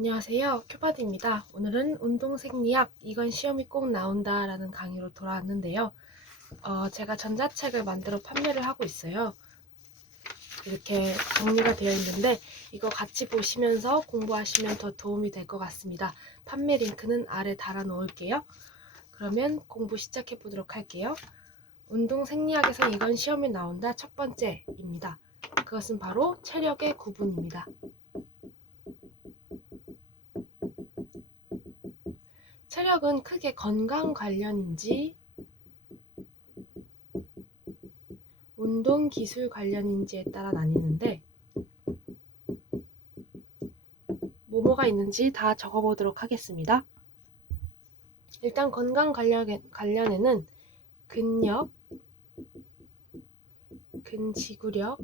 안녕하세요. 큐바디입니다. 오늘은 운동생리학, 이건 시험이 꼭 나온다 라는 강의로 돌아왔는데요. 제가 전자책을 만들어 판매를 하고 있어요. 이렇게 정리가 되어 있는데 이거 같이 보시면서 공부하시면 더 도움이 될 것 같습니다. 판매 링크는 아래 달아 놓을게요. 그러면 공부 시작해 보도록 할게요. 운동생리학에서 이건 시험에 나온다 첫 번째입니다. 그것은 바로 체력의 구분입니다. 체력은 크게 건강 관련인지 운동 기술 관련인지에 따라 나뉘는데 뭐뭐가 있는지 다 적어보도록 하겠습니다. 일단 건강 관련에는 근력, 근지구력,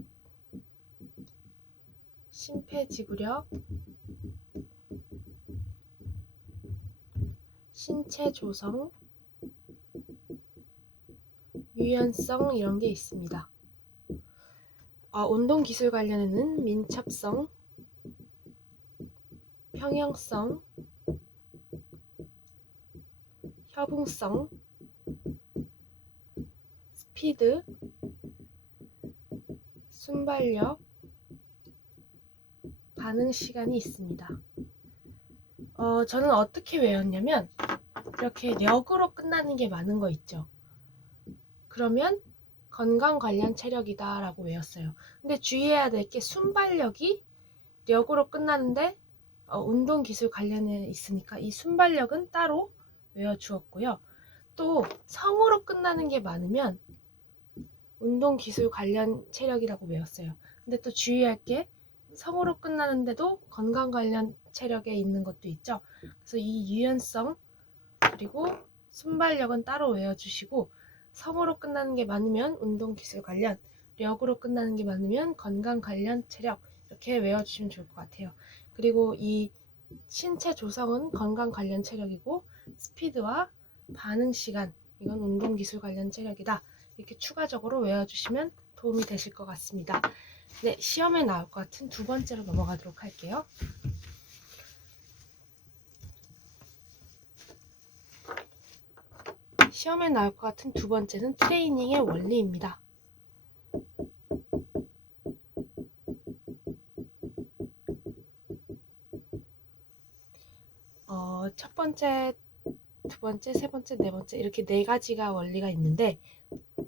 심폐지구력, 신체 조성, 유연성 이런 게 있습니다. 운동 기술 관련에는 민첩성, 평형성, 협응성, 스피드, 순발력, 반응 시간이 있습니다. 저는 어떻게 외웠냐면 이렇게 력으로 끝나는 게 많은 거 있죠. 그러면 건강 관련 체력이다 라고 외웠어요. 근데 주의해야 될 게 순발력이 력으로 끝나는데 운동 기술 관련에 있으니까 이 순발력은 따로 외워주었고요. 또 성으로 끝나는 게 많으면 운동 기술 관련 체력이라고 외웠어요. 근데 또 주의할 게 성으로 끝나는데도 건강 관련 체력에 있는 것도 있죠. 그래서 이 유연성 그리고 순발력은 따로 외워주시고 성으로 끝나는 게 많으면 운동 기술 관련, 력으로 끝나는 게 많으면 건강 관련 체력 이렇게 외워주시면 좋을 것 같아요. 그리고 이 신체 조성은 건강 관련 체력이고 스피드와 반응 시간 이건 운동 기술 관련 체력이다. 이렇게 추가적으로 외워주시면 도움이 되실 것 같습니다. 네, 시험에 나올 것 같은 두 번째로 넘어가도록 할게요. 시험에 나올 것 같은 두 번째는 트레이닝의 원리입니다. 첫 번째, 두 번째, 세 번째, 네 번째 이렇게 네 가지가 원리가 있는데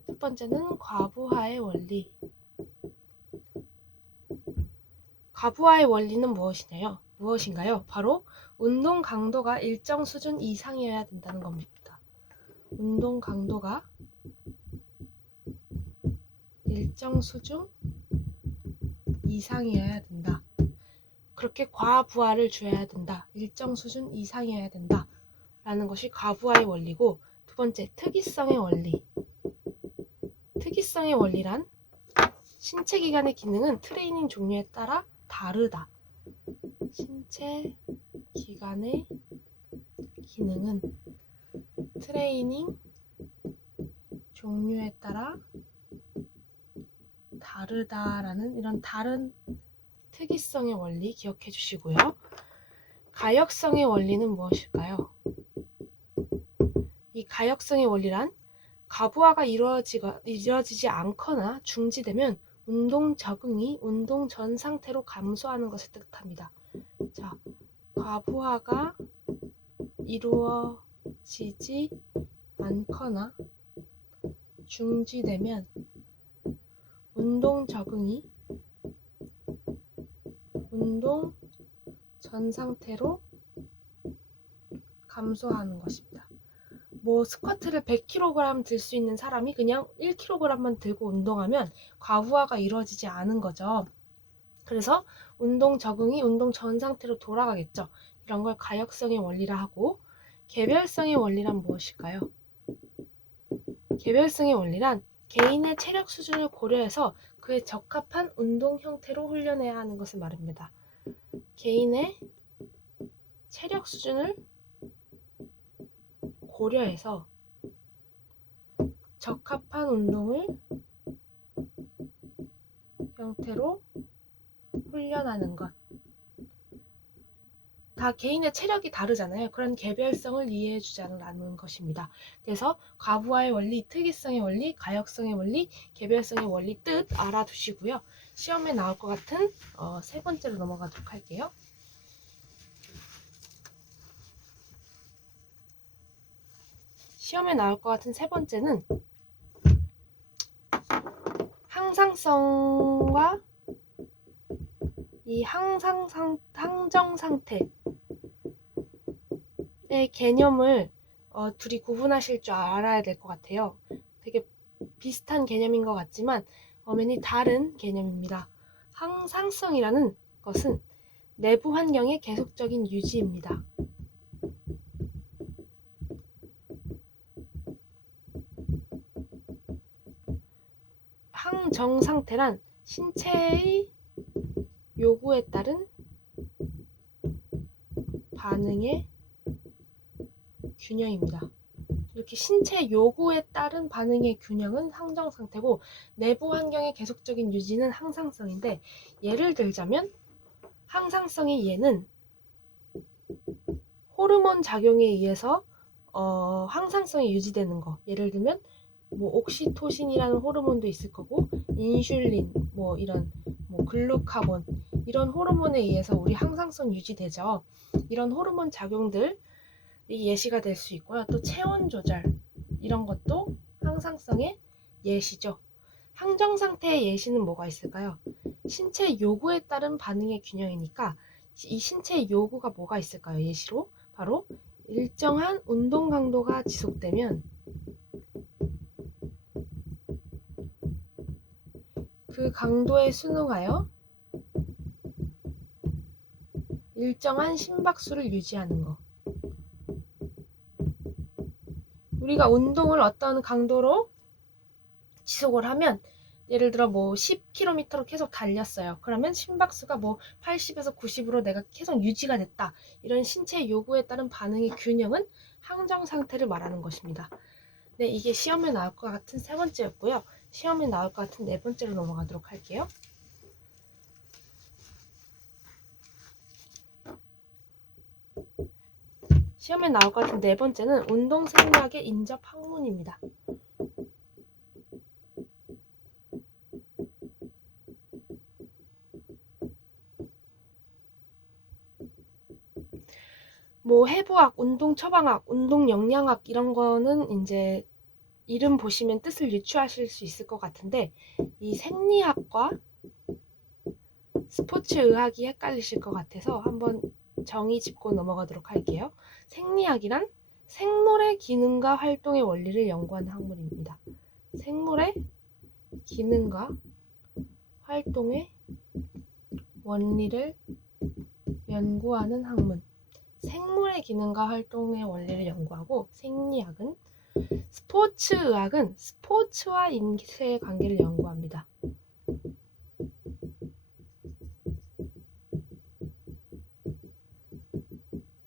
첫 번째는 과부하의 원리. 과부하의 원리는 무엇인가요? 바로 운동 강도가 일정 수준 이상이어야 된다는 겁니다. 운동 강도가 일정 수준 이상이어야 된다. 그렇게 과부하를 줘야 된다. 일정 수준 이상이어야 된다. 라는 것이 과부하의 원리고 두 번째, 특이성의 원리. 특이성의 원리란 신체 기관의 기능은 트레이닝 종류에 따라 다르다. 신체 기관의 기능은 트레이닝 종류에 따라 다르다라는 이런 다른 특이성의 원리 기억해 주시고요. 가역성의 원리는 무엇일까요? 이 가역성의 원리란 과부하가 이루어지지 않거나 중지되면 운동 적응이 운동 전 상태로 감소하는 것을 뜻합니다. 자, 과부하가 이루어지지 않거나 중지되면 운동 적응이 운동 전 상태로 감소하는 것입니다. 스쿼트를 100kg 들 수 있는 사람이 그냥 1kg만 들고 운동하면 과부하가 이루어지지 않은 거죠. 그래서 운동 적응이 운동 전 상태로 돌아가겠죠. 이런 걸 가역성의 원리라 하고 개별성의 원리란 무엇일까요? 개별성의 원리란 개인의 체력 수준을 고려해서 그에 적합한 운동 형태로 훈련해야 하는 것을 말합니다. 개인의 체력 수준을 고려해서 적합한 운동을 형태로 훈련하는 것. 다 개인의 체력이 다르잖아요. 그런 개별성을 이해해 주자는 것입니다. 그래서 과부하의 원리, 특이성의 원리, 가역성의 원리, 개별성의 원리 뜻 알아두시고요. 시험에 나올 것 같은 세 번째로 넘어가도록 할게요. 시험에 나올 것 같은 세 번째는 항상성과 이 항정상태의 개념을 둘이 구분하실 줄 알아야 될 것 같아요. 되게 비슷한 개념인 것 같지만 엄연히 다른 개념입니다. 항상성이라는 것은 내부 환경의 계속적인 유지입니다. 항정상태란 신체의 요구에 따른 반응의 균형입니다. 이렇게 신체 요구에 따른 반응의 균형은 항정상태고 내부 환경의 계속적인 유지는 항상성인데, 예를 들자면 항상성의 예는 호르몬 작용에 의해서 항상성이 유지되는 거, 예를 들면 뭐 옥시토신이라는 호르몬도 있을 거고 인슐린, 뭐 이런 뭐 글루카곤, 이런 호르몬에 의해서 우리 항상성 유지되죠. 이런 호르몬 작용들이 예시가 될 수 있고요. 또 체온 조절, 이런 것도 항상성의 예시죠. 항정상태의 예시는 뭐가 있을까요? 신체 요구에 따른 반응의 균형이니까 이 신체 요구가 뭐가 있을까요? 예시로 바로 일정한 운동 강도가 지속되면 그 강도에 순응하여 일정한 심박수를 유지하는 거. 우리가 운동을 어떤 강도로 지속을 하면, 예를 들어 뭐 10km로 계속 달렸어요. 그러면 심박수가 뭐 80에서 90으로 내가 계속 유지가 됐다. 이런 신체 요구에 따른 반응의 균형은 항정 상태를 말하는 것입니다. 네, 이게 시험에 나올 것 같은 세 번째였고요. 시험에 나올 것 같은 네 번째로 넘어가도록 할게요. 시험에 나올 것 같은 네 번째는 운동생리학의 인접 학문입니다. 뭐 해부학, 운동 처방학, 운동 영양학, 이런 거는 이제 이름 보시면 뜻을 유추하실 수 있을 것 같은데, 이 생리학과 스포츠 의학이 헷갈리실 것 같아서 한번 정의 짚고 넘어가도록 할게요. 생리학이란 생물의 기능과 활동의 원리를 연구하는 학문입니다. 생물의 기능과 활동의 원리를 연구하는 학문. 생물의 기능과 활동의 원리를 연구하고, 생리학은, 스포츠 의학은 스포츠와 인체의 관계를 연구합니다.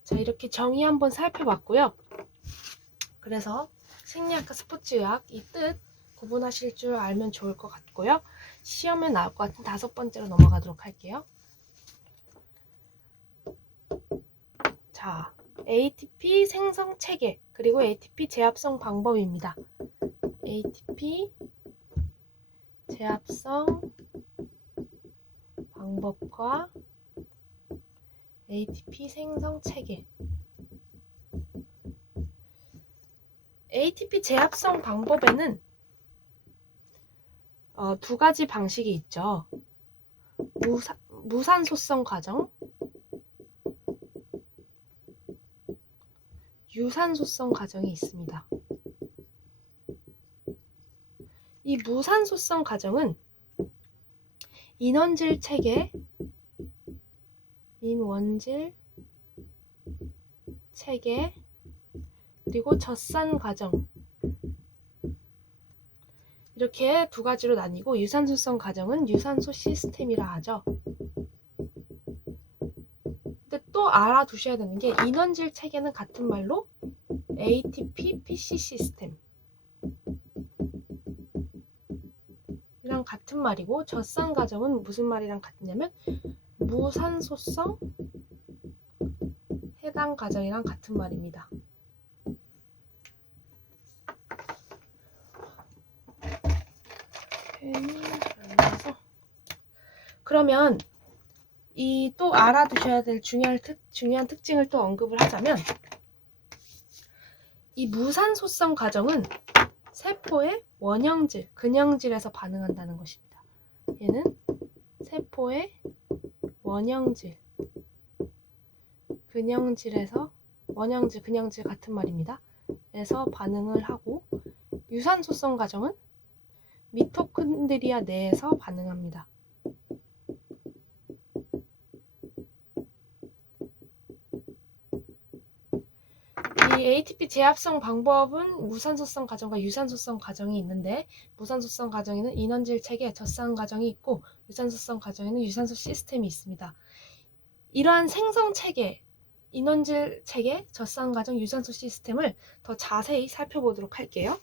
자, 이렇게 정의 한번 살펴봤고요. 그래서 생리학과 스포츠의학 이 뜻 구분하실 줄 알면 좋을 것 같고요. 시험에 나올 것 같은 다섯 번째로 넘어가도록 할게요. 자, ATP 생성 체계 그리고 ATP 제합성 방법입니다. ATP 제합성 방법과 ATP 생성 체계. ATP 제합성 방법에는 두 가지 방식이 있죠. 무산소성 과정, 유산소성 과정이 있습니다. 이 무산소성 과정은 인원질 체계, 인원질 체계, 그리고 젖산 과정, 이렇게 두 가지로 나뉘고, 유산소성 과정은 유산소 시스템이라 하죠. 근데 또 알아두셔야 되는 게, 인원질 체계는 같은 말로 ATP PC 시스템 이랑 같은 말이고, 젖산 과정은 무슨 말이랑 같냐면 무산소성 해당 과정이랑 같은 말입니다. 그러면 이 또 알아두셔야 될 중요한 특징을 또 언급을 하자면, 이 무산소성 과정은 세포의 원형질, 근형질에서 반응한다는 것입니다. 얘는 세포의 원형질, 근형질에서, 원형질, 근형질 같은 말입니다. 에서 반응을 하고, 유산소성 과정은 미토콘드리아 내에서 반응합니다. 이 ATP 재합성 방법은 무산소성 과정과 유산소성 과정이 있는데, 무산소성 과정에는 인원질 체계, 젖산 과정이 있고, 유산소성 과정에는 유산소 시스템이 있습니다. 이러한 생성 체계, 인원질 체계, 젖산 과정, 유산소 시스템을 더 자세히 살펴보도록 할게요.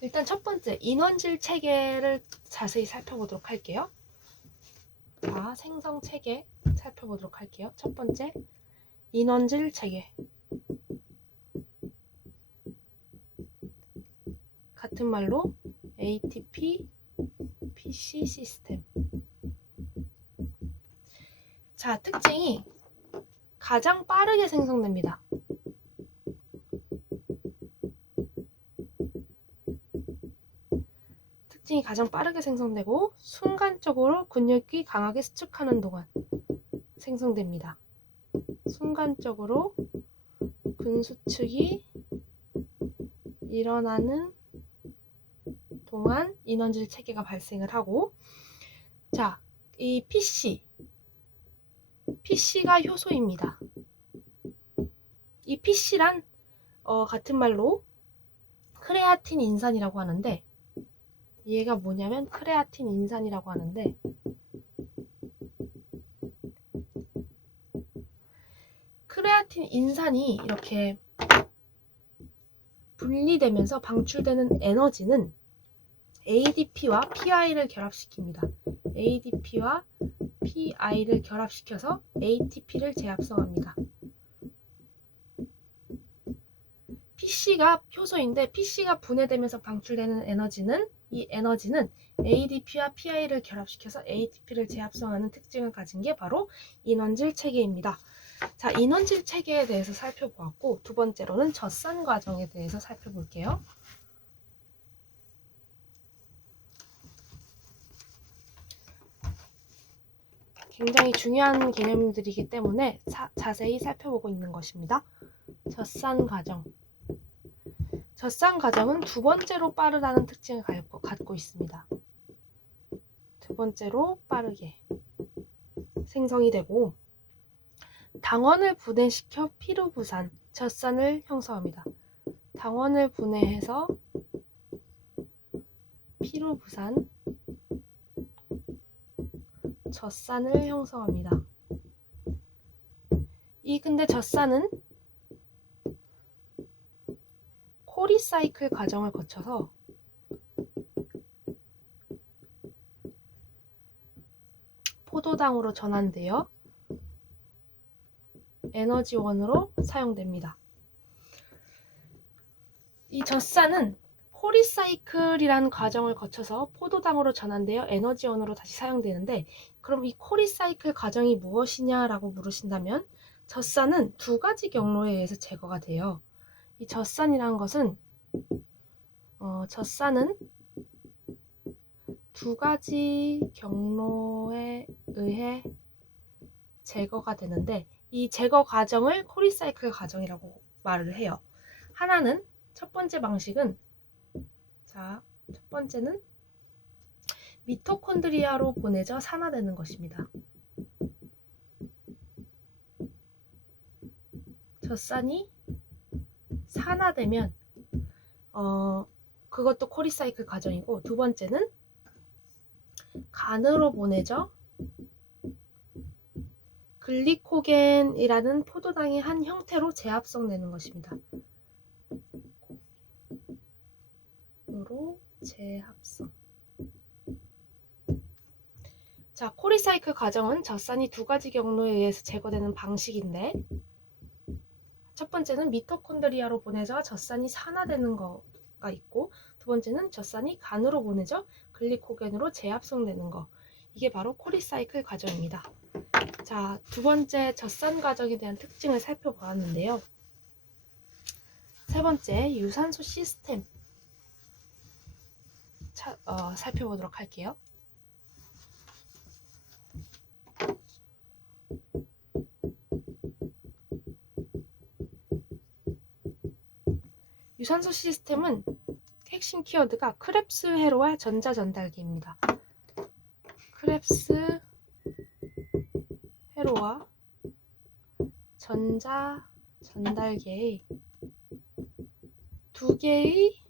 일단 첫 번째, 인원질 체계를 자세히 살펴보도록 할게요. 자, 생성 체계 살펴보도록 할게요. 첫 번째, 인원질 체계. 같은 말로 ATP, PC 시스템. 자, 특징이 가장 빠르게 생성됩니다. 특징이 가장 빠르게 생성되고 순간적으로 근육이 강하게 수축하는 동안 생성됩니다. 순간적으로 근수축이 일어나는 동안 인원질 체계가 발생을 하고, 자, 이 PC가 효소입니다. 이 PC란 같은 말로 크레아틴 인산이라고 하는데, 얘가 뭐냐면 크레아틴 인산이라고 하는데, 크레아틴 인산이 이렇게 분리되면서 방출되는 에너지는 ADP와 PI를 결합시킵니다. ADP와 PI를 결합시켜서 ATP를 재합성합니다. PC가 효소인데 PC가 분해되면서 방출되는 에너지는, 이 에너지는 ADP와 PI를 결합시켜서 ATP를 재합성하는 특징을 가진 게 바로 인원질 체계입니다. 자, 인원질 체계에 대해서 살펴보았고, 두 번째로는 젖산 과정에 대해서 살펴볼게요. 굉장히 중요한 개념들이기 때문에 자세히 살펴보고 있는 것입니다. 젖산 과정. 젖산 과정은 두 번째로 빠르다는 특징을 갖고 있습니다. 두 번째로 빠르게 생성이 되고, 당원을 분해시켜 피루부산, 젖산을 형성합니다. 당원을 분해해서 피루부산, 젖산을 형성합니다. 근데 젖산은 코리사이클 과정을 거쳐서 포도당으로 전환되어 에너지원으로 사용됩니다. 이 젖산은 코리사이클이라는 과정을 거쳐서 포도당으로 전환되어 에너지원으로 다시 사용되는데, 그럼 이 코리사이클 과정이 무엇이냐라고 물으신다면, 젖산은 두 가지 경로에 의해서 제거가 돼요. 이 젖산이라는 것은 젖산은 두 가지 경로에 의해 제거가 되는데, 이 제거 과정을 코리사이클 과정이라고 말을 해요. 하나는, 첫 번째 방식은, 자, 첫 번째는 미토콘드리아로 보내져 산화되는 것입니다. 젖산이 산화되면 그것도 코리사이클 과정이고, 두 번째는 간으로 보내져 글리코겐이라는 포도당의 한 형태로 재합성되는 것입니다. 재합성. 자, 코리사이클 과정은 젖산이 두 가지 경로에 의해서 제거되는 방식인데, 첫 번째는 미토콘드리아로 보내져 젖산이 산화되는 거가 있고, 두 번째는 젖산이 간으로 보내져 글리코겐으로 재합성되는 거. 이게 바로 코리사이클 과정입니다. 자, 두 번째 젖산 과정에 대한 특징을 살펴보았는데요. 세 번째, 유산소 시스템 살펴보도록 할게요. 유산소 시스템은 핵심 키워드가 크랩스 회로와 전자 전달기입니다. 크랩스 회로와 전자 전달계의 두 개의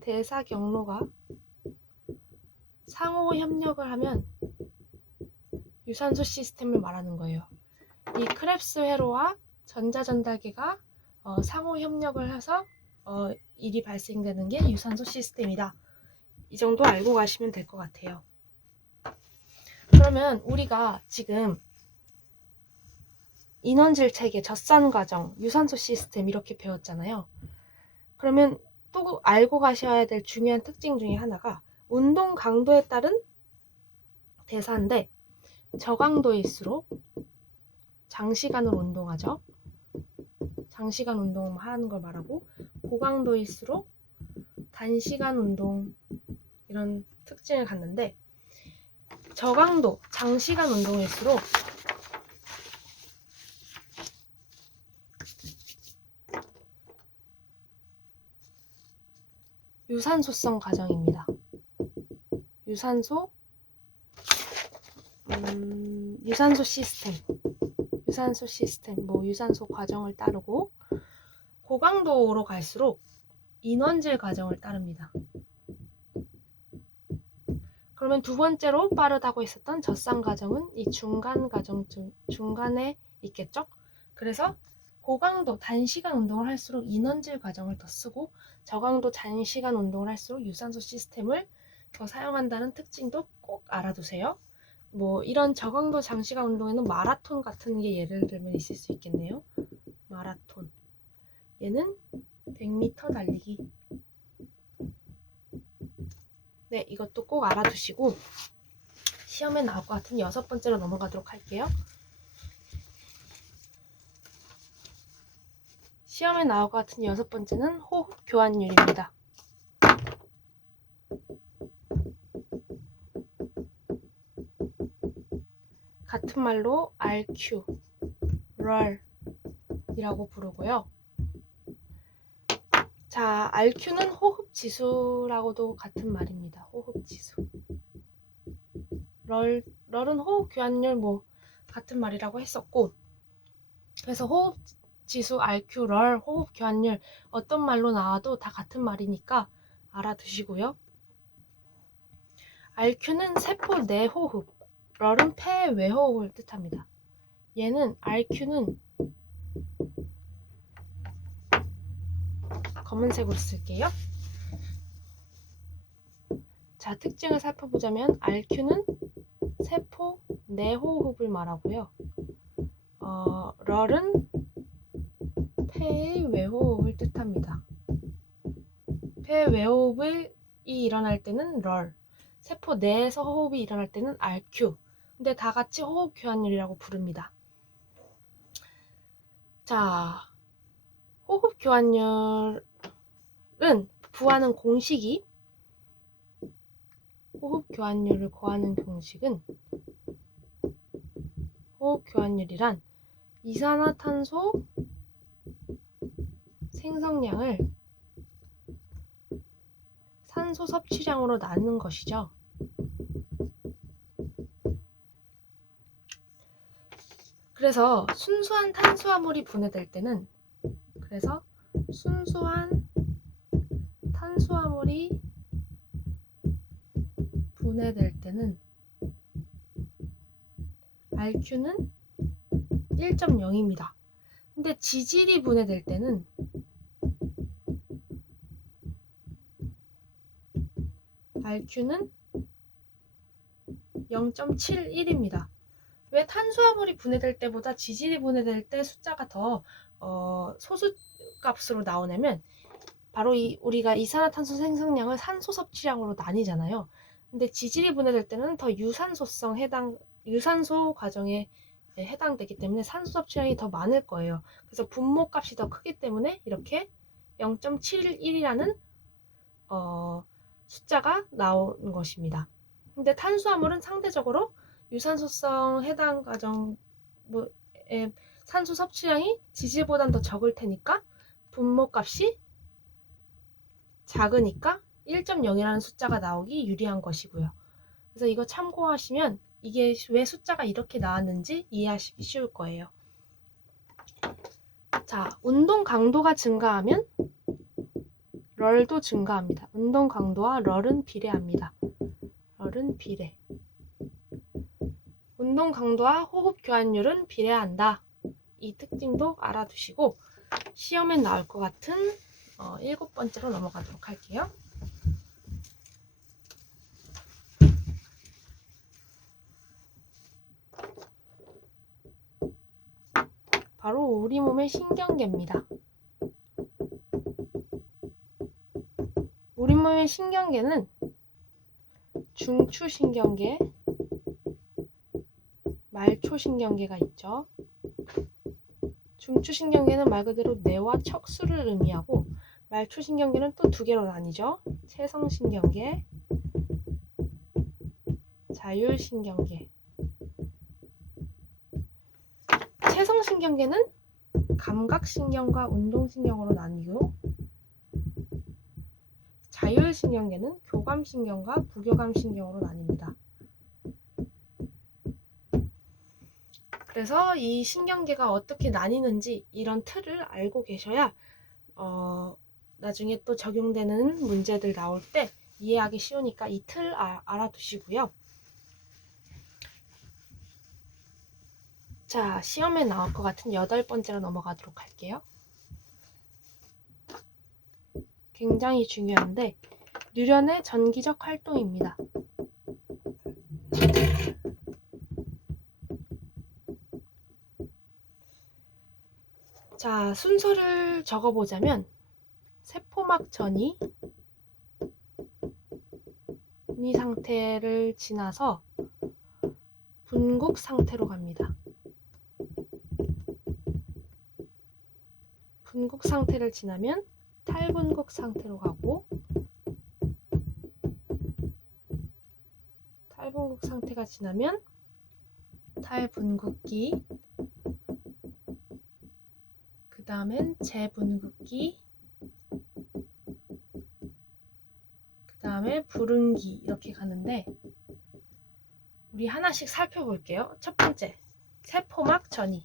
대사 경로가 상호 협력을 하면 유산소 시스템을 말하는 거예요. 이 크랩스 회로와 전자 전달계가 상호 협력을 해서 일이 발생되는 게 유산소 시스템이다. 이 정도 알고 가시면 될 것 같아요. 그러면 우리가 지금 인원질 체계, 젖산 과정, 유산소 시스템 이렇게 배웠잖아요. 그러면 또 알고 가셔야 될 중요한 특징 중에 하나가 운동 강도에 따른 대사인데, 저강도일수록 장시간을 운동하죠. 장시간 운동하는 걸 말하고, 고강도일수록 단시간 운동, 이런 특징을 갖는데, 저강도, 장시간 운동일수록 유산소성 과정입니다. 유산소 시스템, 유산소 과정을 따르고, 고강도로 갈수록 인원질 과정을 따릅니다. 그러면 두 번째로 빠르다고 했었던 젖산 과정은 이 중간 과정 중간에 있겠죠? 그래서 고강도 단시간 운동을 할수록 인원질 과정을 더 쓰고, 저강도 장시간 운동을 할수록 유산소 시스템을 더 사용한다는 특징도 꼭 알아두세요. 이런 저강도 장시간 운동에는 마라톤 같은 게 예를 들면 있을 수 있겠네요. 마라톤. 얘는 100m 달리기. 네, 이것도 꼭 알아두시고 시험에 나올 것 같은 6번째로 넘어가도록 할게요. 시험에 나올 것 같은 6번째는 호흡 교환율입니다. 같은 말로 RQ, RAL이라고 부르고요. 자, RQ는 호흡 지수라고도 같은 말입니다. 호흡 지수. 럴은 호흡 교환율 같은 말이라고 했었고, 그래서 호흡 지수, RQ, 호흡 교환율 어떤 말로 나와도 다 같은 말이니까 알아두시고요. RQ는 세포 내 호흡, 럴은 폐 외 호흡을 뜻합니다. 얘는 RQ는 검은색으로 쓸게요. 자, 특징을 살펴보자면 RQ는 세포 내 호흡을 말하고요. 럴은 폐의 외호흡을 뜻합니다. 폐 외호흡이 일어날 때는 럴, 세포 내에서 호흡이 일어날 때는 RQ. 근데 다 같이 호흡 교환율이라고 부릅니다. 자, 호흡 교환율은 구하는 공식이, 호흡 교환율을 구하는 공식은, 호흡 교환율이란 이산화탄소 생성량을 산소 섭취량으로 나누는 것이죠. 그래서 순수한 탄수화물이 분해될 때는, 순수한 탄수화물이 분해될 때는 RQ는 1.0입니다. 근데 지질이 분해될 때는 RQ는 0.71입니다. 왜 탄수화물이 분해될 때보다 지질이 분해될 때 숫자가 더 소수값으로 나오냐면 바로 우리가 이산화탄소 생성량을 산소 섭취량으로 나뉘잖아요. 근데 지질이 분해될 때는 더 유산소 과정에 해당되기 때문에 산소 섭취량이 더 많을 거예요. 그래서 분모값이 더 크기 때문에 이렇게 0.71이라는 숫자가 나온 것입니다. 근데 탄수화물은 상대적으로 유산소성 해당 과정에 산소 섭취량이 지질보단 더 적을 테니까 분모값이 작으니까 1.0이라는 숫자가 나오기 유리한 것이고요. 그래서 이거 참고하시면 이게 왜 숫자가 이렇게 나왔는지 이해하시기 쉬울 거예요. 자, 운동 강도가 증가하면 럴도 증가합니다. 운동 강도와 럴은 비례합니다. 럴은 비례. 운동 강도와 호흡 교환율은 비례한다. 이 특징도 알아두시고 시험에 나올 것 같은 7번째로 넘어가도록 할게요. 바로 우리 몸의 신경계입니다. 우리 몸의 신경계는 중추신경계, 말초신경계가 있죠. 중추신경계는 말 그대로 뇌와 척수를 의미하고 말초신경계는 또 두 개로 나뉘죠. 채성신경계, 자율신경계. 채성신경계는 감각신경과 운동신경으로 나뉘고 자율신경계는 교감신경과 부교감신경으로 나뉩니다. 그래서 이 신경계가 어떻게 나뉘는지 이런 틀을 알고 계셔야 나중에 또 적용되는 문제들 나올 때 이해하기 쉬우니까 이 틀 알아두시고요. 자, 시험에 나올 것 같은 8번째로 넘어가도록 할게요. 굉장히 중요한데 뇌련의 전기적 활동입니다. 자, 순서를 적어보자면 세포막 전이 상태를 지나서 분국 상태로 갑니다. 분국 상태를 지나면 탈분국 상태로 가고 탈분국 상태가 지나면 탈분국기, 그 다음엔 재분국기, 그 다음에 불응기 이렇게 가는데 우리 하나씩 살펴볼게요. 첫 번째, 세포막 전이.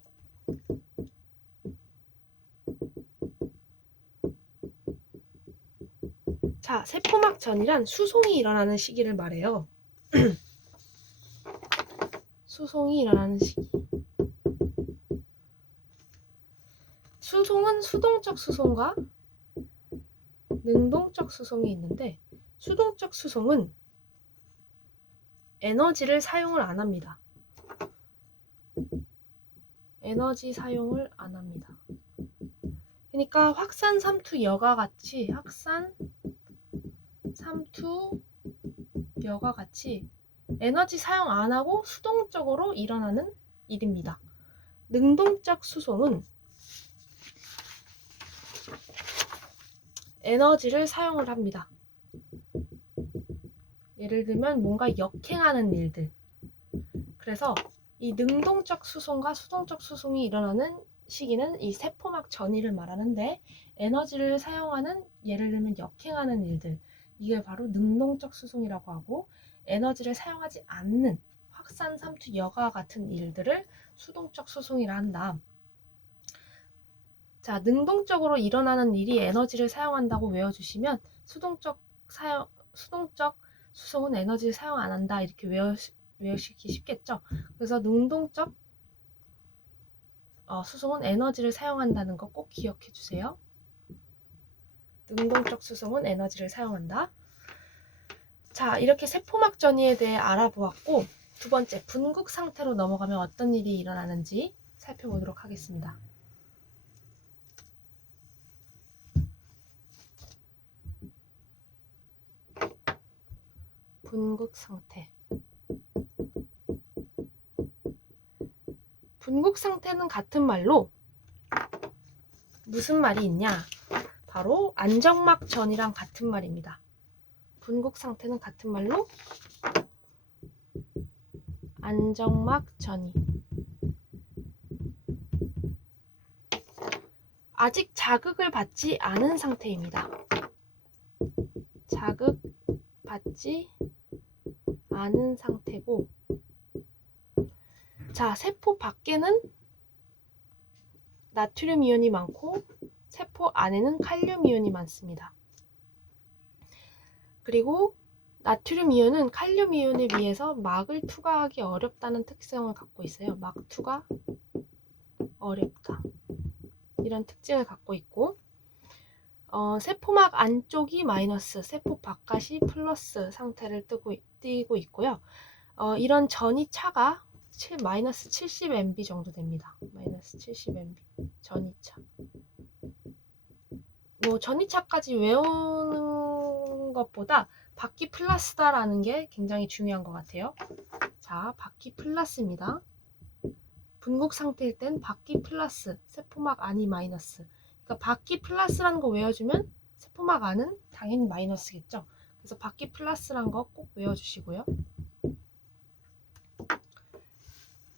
자, 세포막 전이란 수송이 일어나는 시기를 말해요. 수송이 일어나는 시기. 수송은 수동적 수송과 능동적 수송이 있는데 수동적 수송은 에너지를 사용을 안 합니다. 에너지 사용을 안 합니다. 그러니까 확산 삼투여과 같이 에너지 사용 안 하고 수동적으로 일어나는 일입니다. 능동적 수송은 에너지를 사용을 합니다. 예를 들면 뭔가 역행하는 일들. 그래서 이 능동적 수송과 수동적 수송이 일어나는 시기는 이 세포막 전이를 말하는데 에너지를 사용하는 예를 들면 역행하는 일들, 이게 바로 능동적 수송이라고 하고 에너지를 사용하지 않는 확산 삼투 여과 같은 일들을 수동적 수송이라 한다. 자, 능동적으로 일어나는 일이 에너지를 사용한다고 외워주시면 수동적 수송은 에너지를 사용 안 한다 이렇게 외우시기 쉽겠죠. 그래서 능동적 수송은 에너지를 사용한다는 거 꼭 기억해 주세요. 능동적 수송은 에너지를 사용한다. 자, 이렇게 세포막 전이에 대해 알아보았고 두 번째, 분국 상태로 넘어가면 어떤 일이 일어나는지 살펴보도록 하겠습니다. 분국 상태. 분국 상태는 같은 말로 무슨 말이 있냐? 바로 안정막 전이랑 같은 말입니다. 분국 상태는 같은 말로 안정막 전이. 아직 자극을 받지 않은 상태입니다. 자극받지 않은 상태고, 자, 세포 밖에는 나트륨 이온이 많고 세포 안에는 칼륨 이온이 많습니다. 그리고 나트륨 이온은 칼륨 이온에 비해서 막을 투과하기 어렵다는 특성을 갖고 있어요. 막 투과 어렵다. 이런 특징을 갖고 있고, 세포막 안쪽이 마이너스, 세포 바깥이 플러스 상태를 띠고 있고요. 이런 전이차가 마이너스 70mb 정도 됩니다. 마이너스 70mb 전이차. 뭐 전이차까지 외우는 것보다 바퀴 플러스다라는 게 굉장히 중요한 것 같아요. 자, 바퀴 플러스입니다. 분국 상태일 땐 바퀴 플러스, 세포막 안이 마이너스. 그러니까 바퀴 플러스라는 거 외워주면 세포막 안은 당연히 마이너스겠죠. 그래서 바퀴 플러스라는 거 꼭 외워주시고요.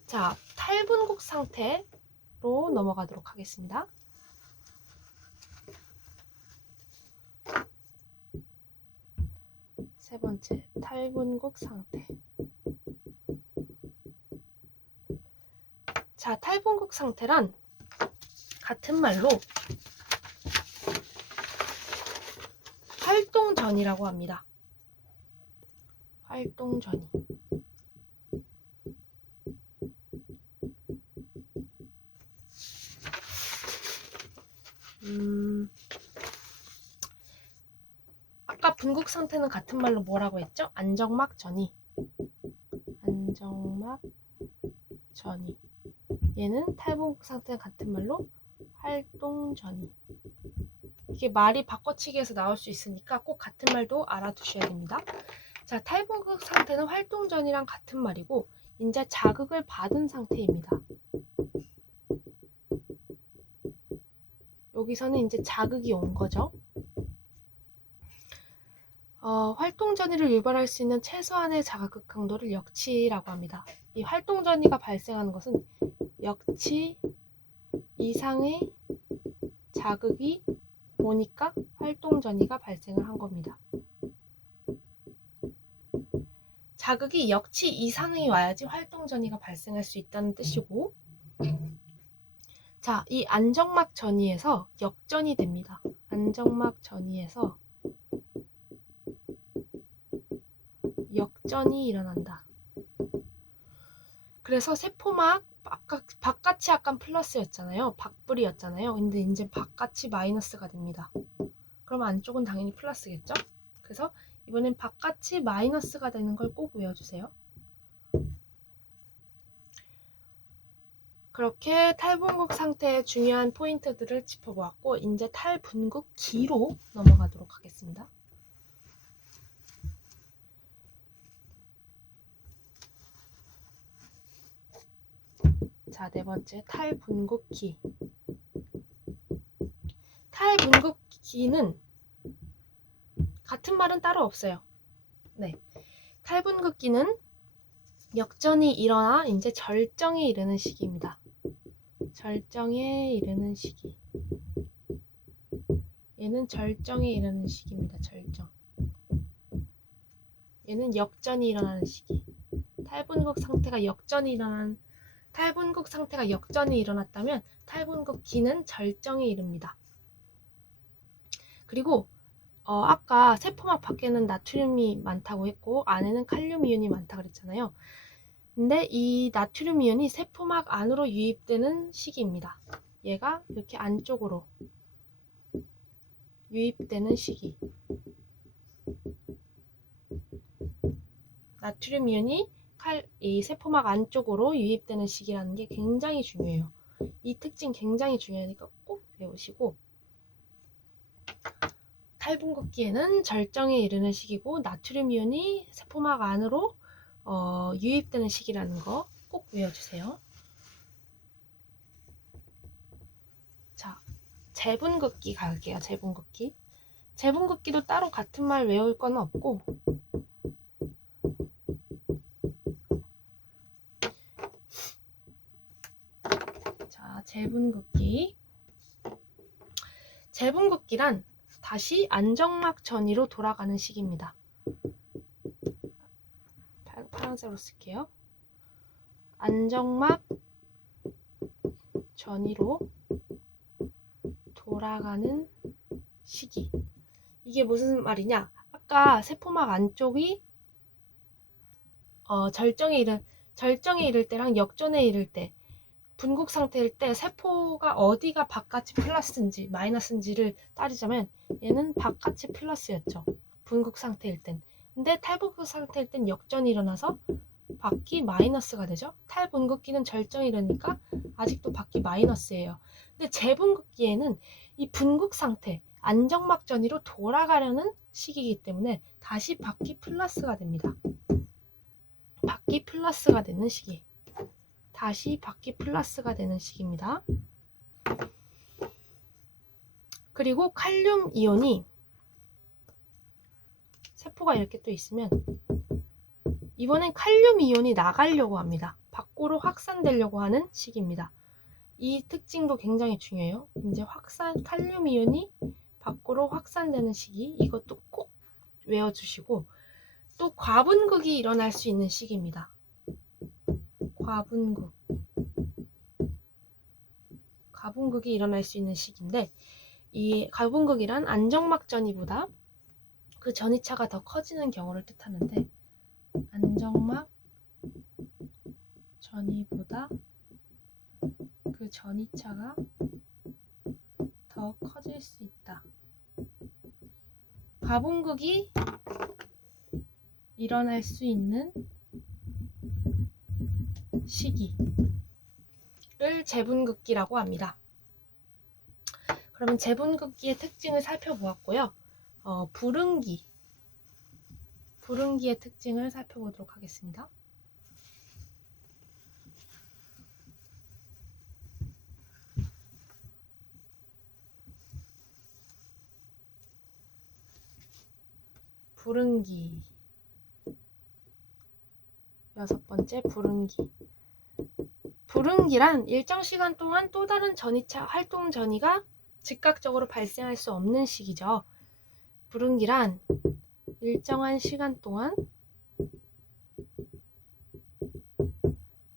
자, 탈분국 상태로 넘어가도록 하겠습니다. 세 번째, 탈분국 상태. 자, 탈분국 상태란 같은 말로 활동 전이라고 합니다. 활동 전이. 아까 분국 상태는 같은 말로 뭐라고 했죠? 안정막 전이. 안정막 전이. 얘는 탈분국 상태는 같은 말로 활동 전이. 이게 말이 바꿔치기해서 나올 수 있으니까 꼭 같은 말도 알아두셔야 됩니다. 자, 탈분국 상태는 활동 전이랑 같은 말이고, 이제 자극을 받은 상태입니다. 여기서는 이제 자극이 온 거죠. 활동 전이를 유발할 수 있는 최소한의 자극 강도를 역치라고 합니다. 이 활동 전이가 발생하는 것은 역치 이상의 자극이 오니까 활동 전이가 발생을 한 겁니다. 자극이 역치 이상이 와야지 활동 전이가 발생할 수 있다는 뜻이고, 자, 이 안정막 전이에서 역전이 됩니다. 안정막 전이에서 역전이 일어난다. 그래서 세포막 바깥이 약간 플러스였잖아요. 밖불이었잖아요. 근데 이제 바깥이 마이너스가 됩니다. 그럼 안쪽은 당연히 플러스겠죠? 그래서 이번엔 바깥이 마이너스가 되는 걸 꼭 외워주세요. 그렇게 탈분국 상태의 중요한 포인트들을 짚어보았고, 이제 탈분국기로 넘어가도록 하겠습니다. 자, 네 번째, 탈분국기. 탈분국기는 같은 말은 따로 없어요. 네, 탈분국기는 역전이 일어나 이제 절정에 이르는 시기입니다. 절정에 이르는 시기. 얘는 절정에 이르는 시기입니다. 절정. 얘는 역전이 일어나는 시기. 탈분국 상태가 역전이 일어났다면 탈분국기는 절정에 이릅니다. 그리고 아까 세포막 밖에는 나트륨이 많다고 했고 안에는 칼륨 이온이 많다고 그랬잖아요. 근데 이 나트륨 이온이 세포막 안으로 유입되는 시기입니다. 얘가 이렇게 안쪽으로 유입되는 시기. 나트륨 이온이 이 세포막 안쪽으로 유입되는 시기라는 게 굉장히 중요해요. 이 특징 굉장히 중요하니까 꼭 외우시고, 탈분극기에는 절정에 이르는 시기고 나트륨 이온이 세포막 안으로 유입되는 시기라는 거 꼭 외워주세요. 자, 재분극기 갈게요. 재분극기. 재분극기도 따로 같은 말 외울 건 없고, 자, 재분극기. 재분극기란 다시 안정막 전이로 돌아가는 시기입니다. 파란색으로 쓸게요. 안정막 전이로 돌아가는 시기. 이게 무슨 말이냐? 아까 세포막 안쪽이 절정에 이를 때랑 역전에 이를 때, 분국 상태일 때 세포가 어디가 바깥이 플러스인지 마이너스인지를 따지자면 얘는 바깥이 플러스였죠. 분국 상태일 땐. 근데 탈분국 상태일 땐 역전이 일어나서 밖이 마이너스가 되죠. 탈분극기는 절정이 일어나니까 아직도 밖이 마이너스예요. 근데 재분극기에는 이 분국 상태, 안정막 전이로 돌아가려는 시기이기 때문에 다시 밖이 플러스가 됩니다. 밖이 플러스가 되는 시기. 다시 밖이 플러스가 되는 시기입니다. 그리고 칼륨 이온이 세포가 이렇게 또 있으면 이번엔 칼륨 이온이 나가려고 합니다. 밖으로 확산되려고 하는 시기입니다. 이 특징도 굉장히 중요해요. 이제 칼륨 이온이 밖으로 확산되는 시기, 이것도 꼭 외워주시고, 또 과분극이 일어날 수 있는 시기입니다. 과분극이 일어날 수 있는 시기인데, 이 과분극이란 안정막 전이보다 그 전이차가 더 커지는 경우를 뜻하는데, 안정막 전이보다 그 전이차가 더 커질 수 있다. 과분극이 일어날 수 있는 시기를 재분극기라고 합니다. 그러면 재분극기의 특징을 살펴보았고요. 부릉기의 특징을 살펴보도록 하겠습니다. 부릉기. 6번째, 부릉기. 부릉기란 일정 시간 동안 또 다른 전이차 활동 전이가 즉각적으로 발생할 수 없는 시기죠. 부릉기란 일정한 시간 동안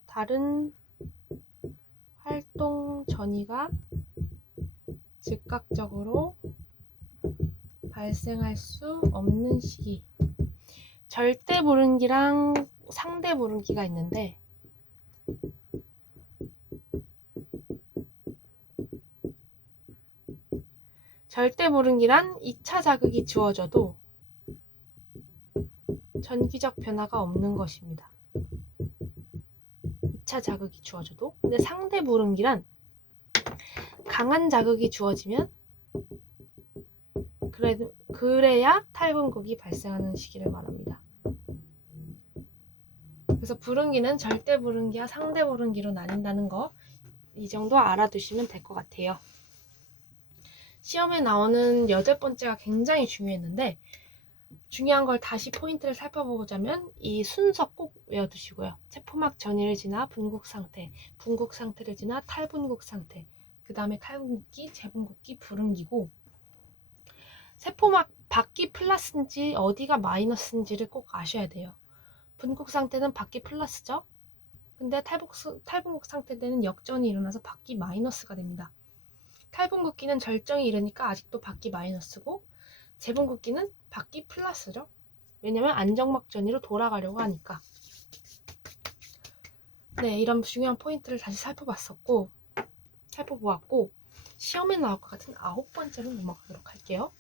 다른 활동 전이가 즉각적으로 발생할 수 없는 시기. 절대 부릉기랑 상대 부릉기가 있는데, 절대 부릉기란 2차 자극이 주어져도 전기적 변화가 없는 것입니다. 2차 자극이 주어져도. 근데 상대 부릉기란 강한 자극이 주어지면 그래야 탈분극이 발생하는 시기를 말합니다. 그래서 부릉기는 절대 부릉기와 상대 부릉기로 나뉜다는 거, 이 정도 알아두시면 될 것 같아요. 시험에 나오는 8번째가 굉장히 중요했는데, 중요한 걸 다시 포인트를 살펴보자면 이 순서 꼭 외워두시고요. 세포막 전이를 지나 분국 상태를 지나 탈분국 상태, 그 다음에 탈분국기, 재분국기, 부릉기고, 세포막 밖이 플러스인지 어디가 마이너스인지를 꼭 아셔야 돼요. 분국 상태는 밖이 플러스죠. 근데 탈분국 상태 때는 역전이 일어나서 밖이 마이너스가 됩니다. 탈분국기는 절정이 이르니까 아직도 밖이 마이너스고, 재분국기는 밖이 플러스죠. 왜냐면 안정막 전이로 돌아가려고 하니까. 네, 이런 중요한 포인트를 다시 살펴보았고, 시험에 나올 것 같은 9번째로 넘어가도록 할게요.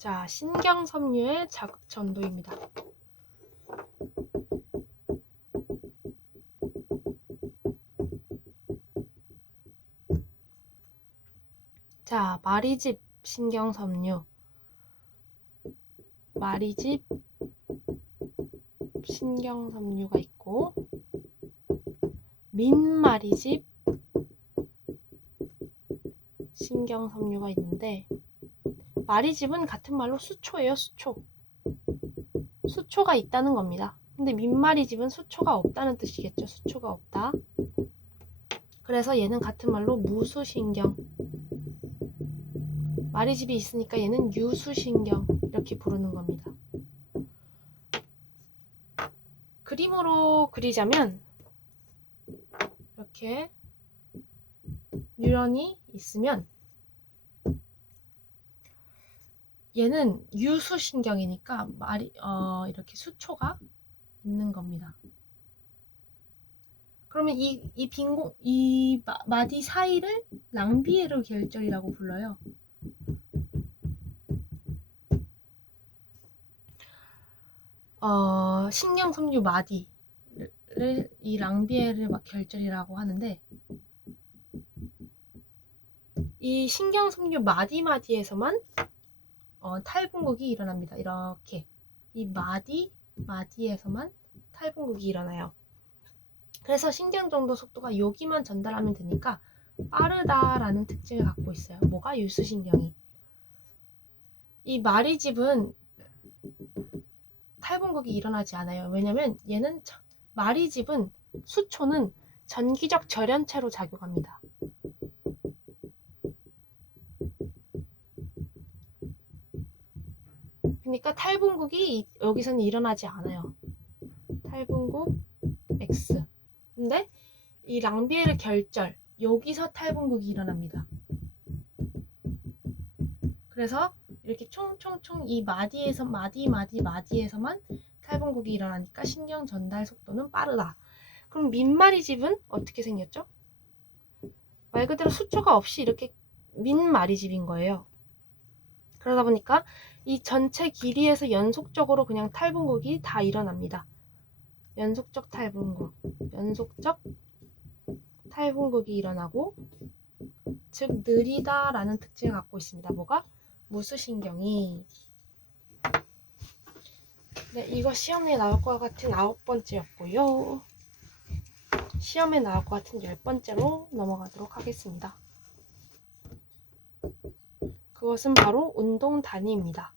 자, 신경섬유의 자극 전도입니다. 자, 마리집 신경섬유, 마리집 신경섬유가 있고, 민마리집 신경섬유가 있는데, 마리집은 같은 말로 수초예요. 수초가 있다는 겁니다. 근데 민마리집은 수초가 없다는 뜻이겠죠. 수초가 없다. 그래서 얘는 같은 말로 무수신경, 마리집이 있으니까 얘는 유수신경 이렇게 부르는 겁니다. 그림으로 그리자면 이렇게 뉴런이 있으면 얘는 유수신경이니까 이렇게 수초가 있는 겁니다. 그러면 이 마디 사이를 랑비에르 결절이라고 불러요. 신경섬유 마디를 이 랑비에르 결절이라고 하는데, 이 신경섬유 마디에서만 탈분국이 일어납니다. 이렇게 이 마디에서만 탈분국이 일어나요. 그래서 신경전도 속도가 여기만 전달하면 되니까 빠르다라는 특징을 갖고 있어요. 뭐가? 유수신경이. 이 마리집은 탈분국이 일어나지 않아요. 왜냐면 얘는 마리집은 수초는 전기적 절연체로 작용합니다. 그러니까 탈분국이 여기서는 일어나지 않아요. 탈분국 X. 근데 이 랑비에르 결절, 여기서 탈분국이 일어납니다. 그래서 이렇게 총총총 이 마디에서만 탈분국이 일어나니까 신경 전달 속도는 빠르다. 그럼 민마리집은 어떻게 생겼죠? 말 그대로 수초가 없이 이렇게 민마리집인 거예요. 그러다 보니까 이 전체 길이에서 연속적으로 그냥 탈분국이 다 일어납니다. 연속적 탈분국이 일어나고, 즉 느리다라는 특징을 갖고 있습니다. 뭐가? 무수신경이. 네, 이거 시험에 나올 것 같은 9번째였고요. 시험에 나올 것 같은 10번째로 넘어가도록 하겠습니다. 그것은 바로 운동단위입니다.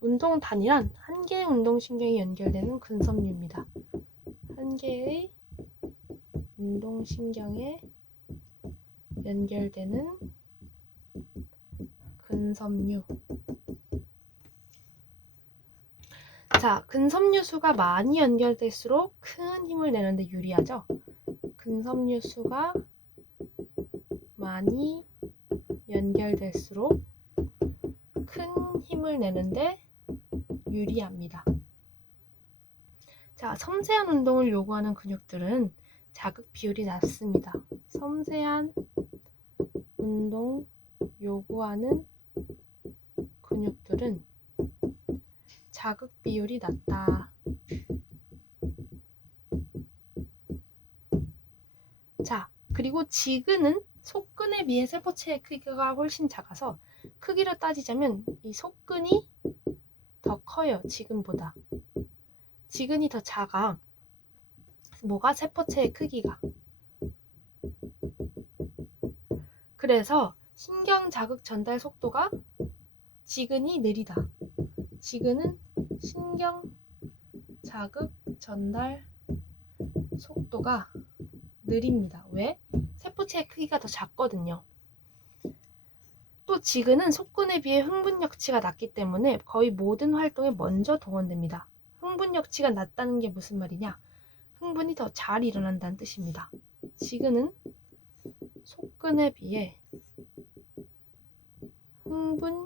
운동단위란 한 개의 운동신경이 연결되는 근섬유입니다. 한 개의 운동신경에 연결되는 근섬유. 자, 근섬유 수가 많이 연결될수록 큰 힘을 내는데 유리하죠? 근섬유 수가 많이 연결될수록 큰 힘을 내는데 유리합니다. 자, 섬세한 운동을 요구하는 근육들은 자극 비율이 낮습니다. 섬세한 운동 요구하는 근육들은 자극 비율이 낮다. 자, 그리고 지근은 속근에 비해 세포체의 크기가 훨씬 작아서 크기로 따지자면 이 속근이 더 커요. 지근보다. 지근이 더 작아. 뭐가? 세포체의 크기가. 그래서 신경 자극 전달 속도가 지근이 느리다. 지근은 신경 자극 전달 속도가 느립니다. 왜? 세포체의 크기가 더 작거든요. 또 지근은 속근에 비해 흥분역치가 낮기 때문에 거의 모든 활동에 먼저 동원됩니다. 흥분역치가 낮다는 게 무슨 말이냐? 흥분이 더 잘 일어난다는 뜻입니다. 지근은 속근에 비해 흥분역치가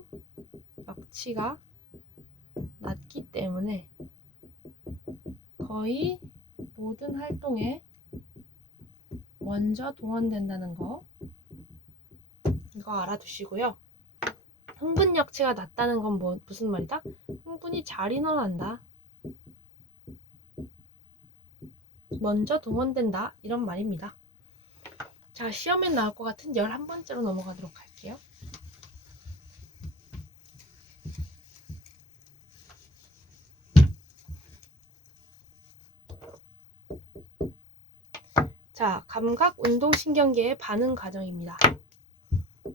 낮기 때문에 거의 모든 활동에 먼저 동원된다는 거 이거 알아두시고요. 흥분역치가 낮다는 건 무슨 말이다? 흥분이 잘 일어난다. 먼저 동원된다. 이런 말입니다. 자, 시험에 나올 것 같은 11번째로 넘어가도록 할게요. 자, 감각 운동신경계의 반응 과정입니다.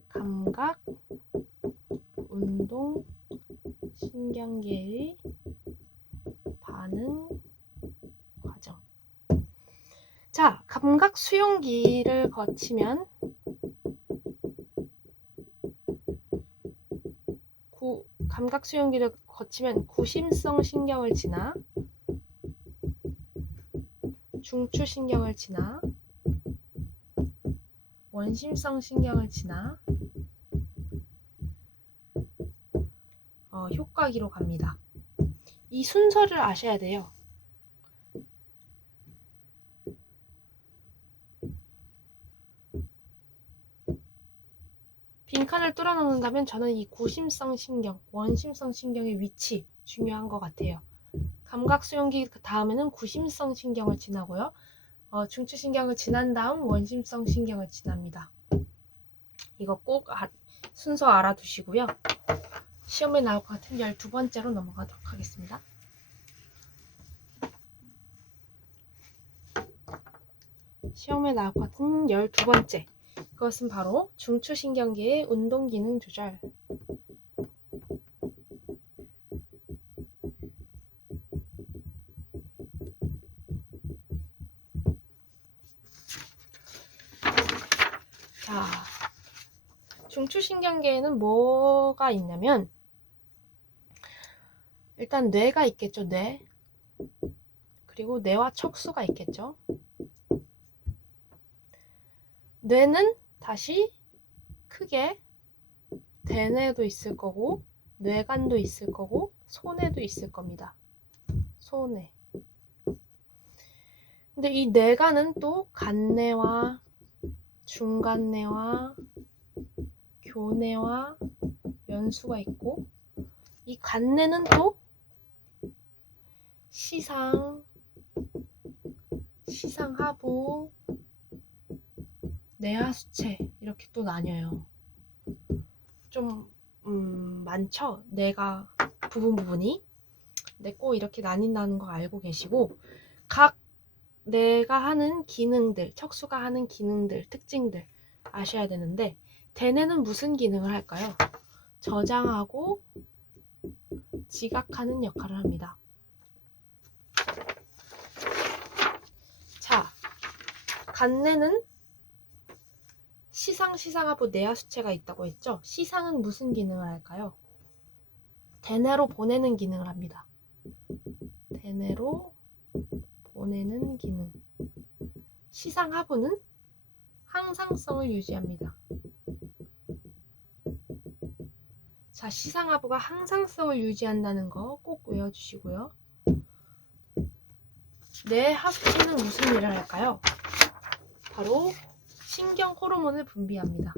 감각 운동신경계의 반응 과정. 자, 감각 수용기를 거치면 감각 수용기를 거치면 구심성 신경을 지나 중추신경을 지나 원심성 신경을 지나 효과기로 갑니다. 이 순서를 아셔야 돼요. 빈칸을 뚫어 놓는다면 저는 이 구심성 신경, 원심성 신경의 위치 중요한 것 같아요. 감각 수용기 다음에는 구심성 신경을 지나고요. 중추신경을 지난 다음 원심성 신경을 지납니다. 이거 꼭 순서 알아두시고요. 시험에 나올 것 같은 12번째로 넘어가도록 하겠습니다. 시험에 나올 것 같은 12번째. 그것은 바로 중추신경계의 운동기능 조절. 자, 중추신경계에는 뭐가 있냐면 일단 뇌가 있겠죠. 뇌. 그리고 뇌와 척수가 있겠죠. 뇌는 다시 크게 대뇌도 있을 거고 뇌간도 있을 거고 소뇌도 있을 겁니다. 소뇌. 근데 이 뇌간은 또 간뇌와 중간뇌와 교뇌와 연수가 있고 이 간뇌는 또 시상, 시상하부, 내하수체 이렇게 또 나뉘어요. 좀 많죠? 뇌가 부분이. 근데 꼭 이렇게 나뉜다는 거 알고 계시고 각 뇌가 하는 기능들, 척수가 하는 기능들, 특징들 아셔야 되는데 대뇌는 무슨 기능을 할까요? 저장하고 지각하는 역할을 합니다. 자, 간뇌는 시상하부 내하수체가 있다고 했죠? 시상은 무슨 기능을 할까요? 대뇌로 보내는 기능을 합니다. 대뇌로 보내는 기능. 시상하부는 항상성을 유지합니다. 자, 시상하부가 항상성을 유지한다는 거 꼭 외워주시고요. 내하수체는 무슨 일을 할까요? 바로 신경 호르몬을 분비합니다.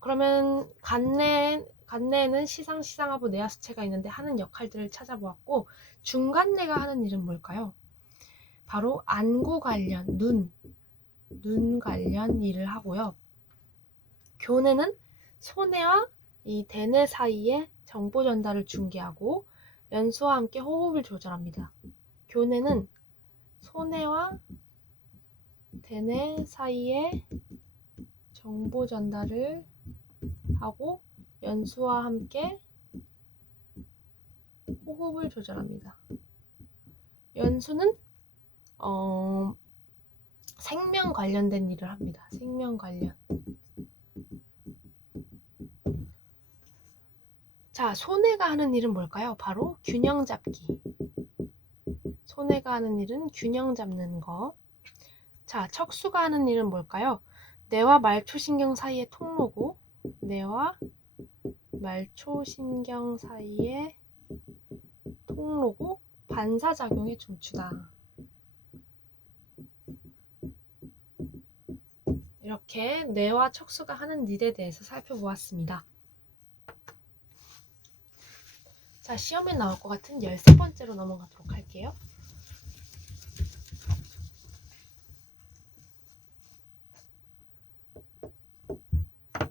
그러면 간내에는 시상하부 내하수체가 있는데 하는 역할들을 찾아보았고 중간내가 하는 일은 뭘까요? 바로 안구 관련, 눈 관련 일을 하고요. 교내는 소뇌와 이 대뇌 사이에 정보 전달을 중개하고 연수와 함께 호흡을 조절합니다. 교내는 소뇌와 대뇌 사이에 정보 전달을 하고 연수와 함께 호흡을 조절합니다. 연수는 생명 관련된 일을 합니다. 생명 관련. 자, 소뇌가 하는 일은 뭘까요? 바로 균형 잡기. 소뇌가 하는 일은 균형 잡는 거. 자, 척수가 하는 일은 뭘까요? 뇌와 말초신경 사이의 통로고 뇌와 말초신경 사이의 통로고 반사작용의 중추다. 이렇게 뇌와 척수가 하는 일에 대해서 살펴보았습니다. 자, 시험에 나올 것 같은 13번째로 넘어가도록 할게요.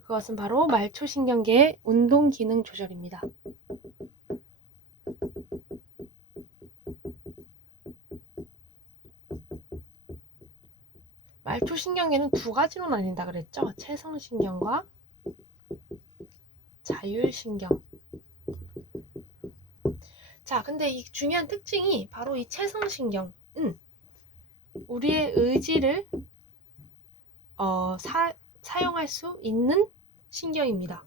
그것은 바로 말초신경계의 운동기능 조절입니다. 말초신경계는 두 가지로 나뉜다 그랬죠? 체성신경과 자율신경. 자, 근데 이 중요한 특징이 바로 이 체성신경은 우리의 의지를 사용할 수 있는 신경입니다.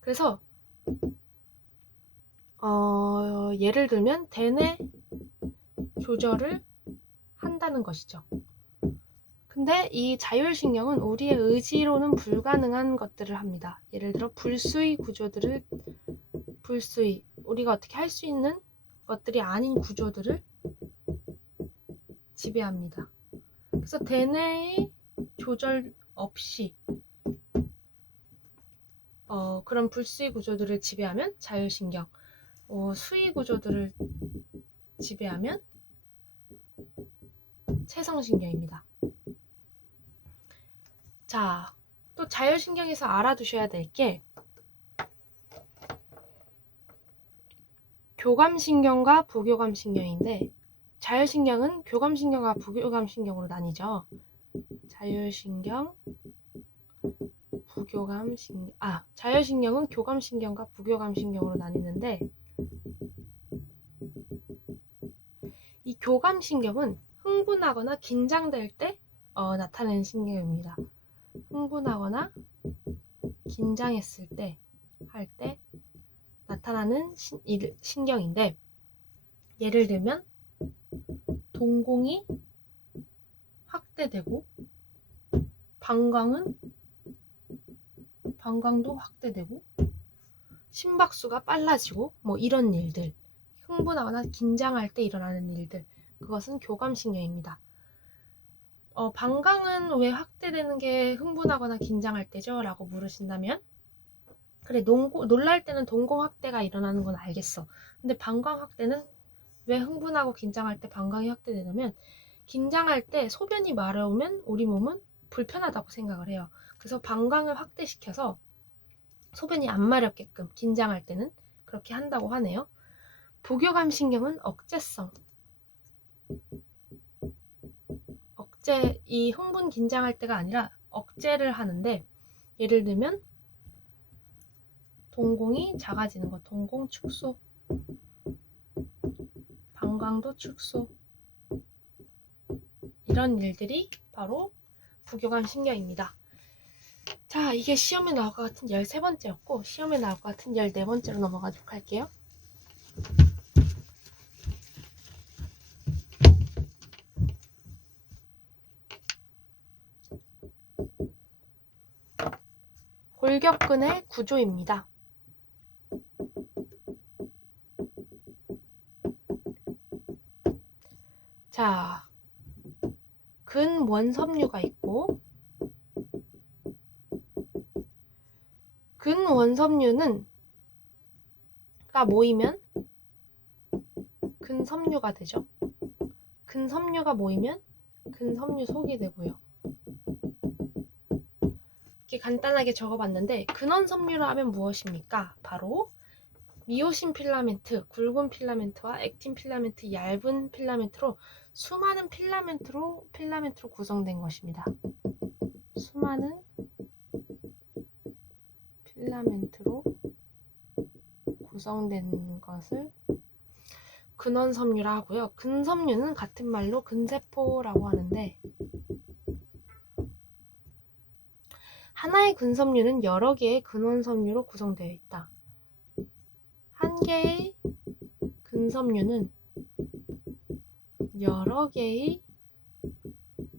그래서 예를 들면 대뇌 조절을 한다는 것이죠. 근데 이 자율신경은 우리의 의지로는 불가능한 것들을 합니다. 예를 들어 불수의 구조들을 우리가 어떻게 할 수 있는 것들이 아닌 구조들을 지배합니다. 그래서 대뇌의 조절 없이 그런 불수의 구조들을 지배하면 자율신경, 수의 구조들을 지배하면 체성신경입니다. 자, 또 자율신경에서 알아두셔야 될 게 교감신경과 부교감신경인데 자율신경은 교감신경과 부교감신경으로 나뉘죠. 자율신경은 교감신경과 부교감신경으로 나뉘는데 이 교감신경은 흥분하거나 긴장될 때 나타내는 신경입니다. 흥분하거나 긴장했을 때 할 때 나타나는 신경인데 예를 들면 동공이 확대되고 방광도 확대되고 심박수가 빨라지고 뭐 이런 일들, 흥분하거나 긴장할 때 일어나는 일들, 그것은 교감신경입니다. 방광은 왜 확대되는 게 흥분하거나 긴장할 때죠? 라고 물으신다면 그래, 놀랄 때는 동공 확대가 일어나는 건 알겠어. 근데 방광 확대는 왜 흥분하고 긴장할 때 방광이 확대되냐면 긴장할 때 소변이 마려우면 우리 몸은 불편하다고 생각을 해요. 그래서 방광을 확대시켜서 소변이 안 마렵게끔 긴장할 때는 그렇게 한다고 하네요. 부교감신경은 이 흥분 긴장할 때가 아니라 억제를 하는데 예를 들면 동공이 작아지는 것, 동공 축소, 방광도 축소, 이런 일들이 바로 부교감신경입니다. 자, 이게 시험에 나올 것 같은 13번째였고 시험에 나올 것 같은 14번째로 넘어가도록 할게요. 골격근의 구조입니다. 자, 근원섬유가 있고 근원섬유가 모이면 근섬유가 되죠. 근섬유가 모이면 근섬유 속이 되고요. 이렇게 간단하게 적어봤는데 근원섬유라 하면 무엇입니까? 바로 미오신 필라멘트, 굵은 필라멘트와 액틴 필라멘트, 얇은 필라멘트로 수많은 필라멘트로 구성된 것입니다. 수많은 필라멘트로 구성된 것을 근원섬유라 하고요. 근섬유는 같은 말로 근세포라고 하는데 하나의 근섬유는 여러 개의 근원섬유로 구성되어 있다. 한 개의 근섬유는 여러 개의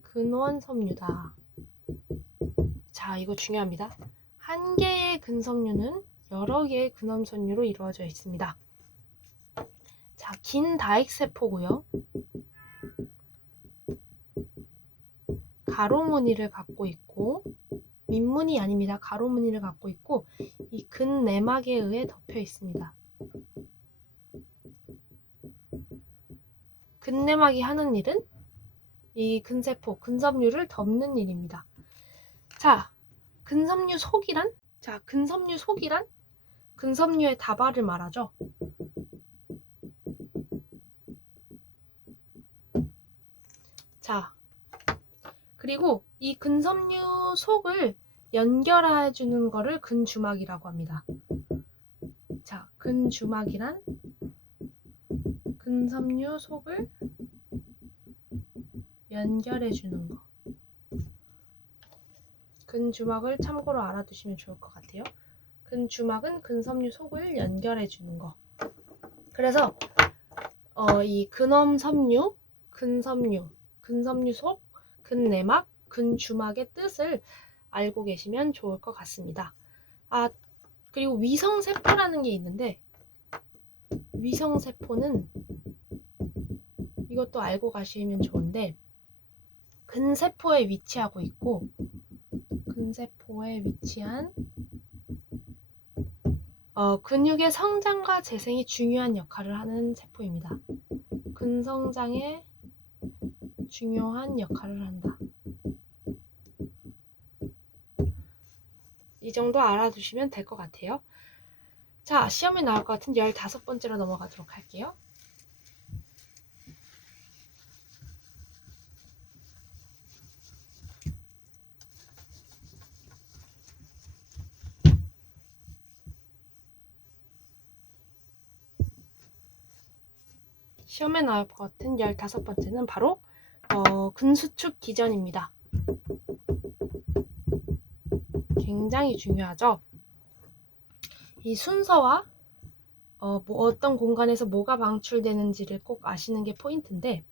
근원섬유다. 자, 이거 중요합니다. 한 개의 근섬유는 여러 개의 근원섬유로 이루어져 있습니다. 자, 긴 다익세포고요. 가로 무늬를 갖고 있고, 밑무늬 아닙니다. 가로 무늬를 갖고 있고, 이 근내막에 의해 덮여 있습니다. 근내막이 하는 일은 이 근세포, 근섬유를 덮는 일입니다. 자, 근섬유 속이란? 근섬유의 다발을 말하죠. 자, 그리고 이 근섬유 속을 연결해 주는 거를 근주막이라고 합니다. 자, 근주막이란 근섬유 속을 연결해 주는 거. 근주막을 참고로 알아두시면 좋을 것 같아요. 근주막은 근섬유 속을 연결해 주는 거. 그래서 이 근엄섬유, 근섬유 속, 근내막, 근주막의 뜻을 알고 계시면 좋을 것 같습니다. 아, 그리고 위성세포라는 게 있는데, 위성세포는 이것도 알고 가시면 좋은데, 근세포에 위치하고 있고, 근세포에 위치한 근육의 성장과 재생이 중요한 역할을 하는 세포입니다. 근성장에 중요한 역할을 한다. 이 정도 알아두시면 될 것 같아요. 자, 시험에 나올 것 같은 15번째로 넘어가도록 할게요. 시험에 나올 것 같은 15번째는 바로 근수축 기전입니다. 굉장히 중요하죠. 이 순서와 어떤 공간에서 뭐가 방출되는지를 꼭 아시는 게 포인트인데,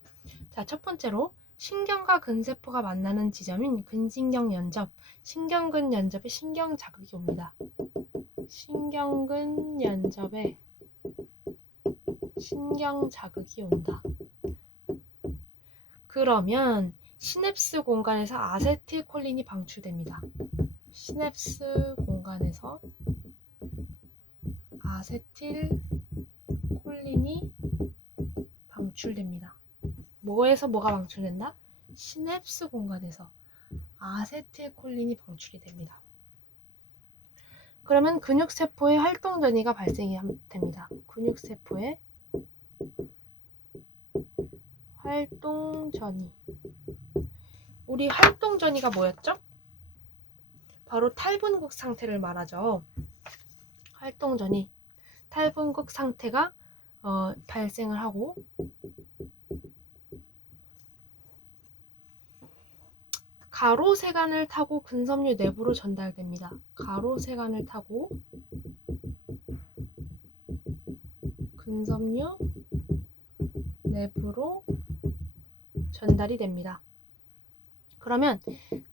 자, 첫 번째로 신경과 근세포가 만나는 지점인 근신경 연접, 신경근 연접에 신경 자극이 옵니다. 신경근 연접에 신경 자극이 온다. 그러면 시냅스 공간에서 아세틸콜린이 방출됩니다. 시냅스 공간에서 아세틸콜린이 방출됩니다. 뭐에서 뭐가 방출된다? 시냅스 공간에서 아세틸콜린이 방출이 됩니다. 그러면 근육세포의 활동 전이가 발생이 됩니다. 근육세포의 활동 전이. 우리 활동 전이가 뭐였죠? 바로 탈분국 상태를 말하죠. 활동 전이. 탈분국 상태가 발생을 하고, 가로세간을 타고 근섬유 내부로 전달됩니다. 가로세간을 타고 근섬유 내부로 전달이 됩니다. 그러면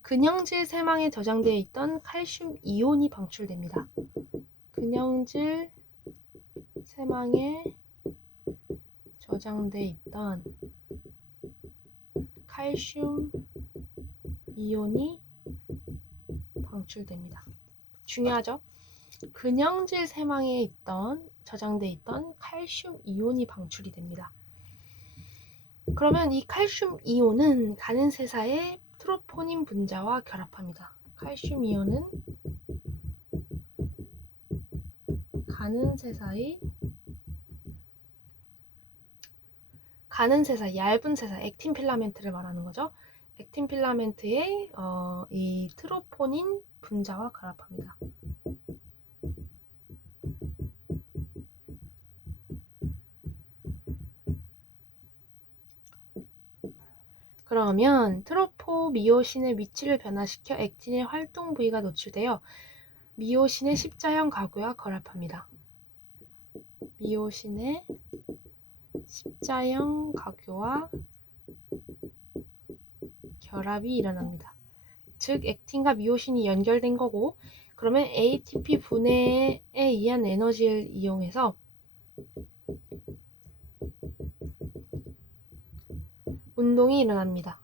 근형질 세망에 저장되어 있던 칼슘 이온이 방출됩니다. 근형질 세망에 저장되어 있던 칼슘 이온이 방출됩니다. 중요하죠? 근형질 세망에 저장되어 있던 칼슘 이온이 방출이 됩니다. 그러면 이 칼슘 이온은 가는세사의 트로포닌 분자와 결합합니다. 칼슘 이온은 가는세사, 얇은 세사, 액틴 필라멘트를 말하는 거죠. 액틴 필라멘트에 이 트로포닌 분자와 결합합니다. 그러면 트로포미오신의 위치를 변화시켜 액틴의 활동 부위가 노출되어 미오신의 십자형 가구와 결합합니다. 미오신의 십자형 가구와 결합이 일어납니다. 즉 액틴과 미오신이 연결된 거고, 그러면 ATP 분해에 의한 에너지를 이용해서 운동이 일어납니다.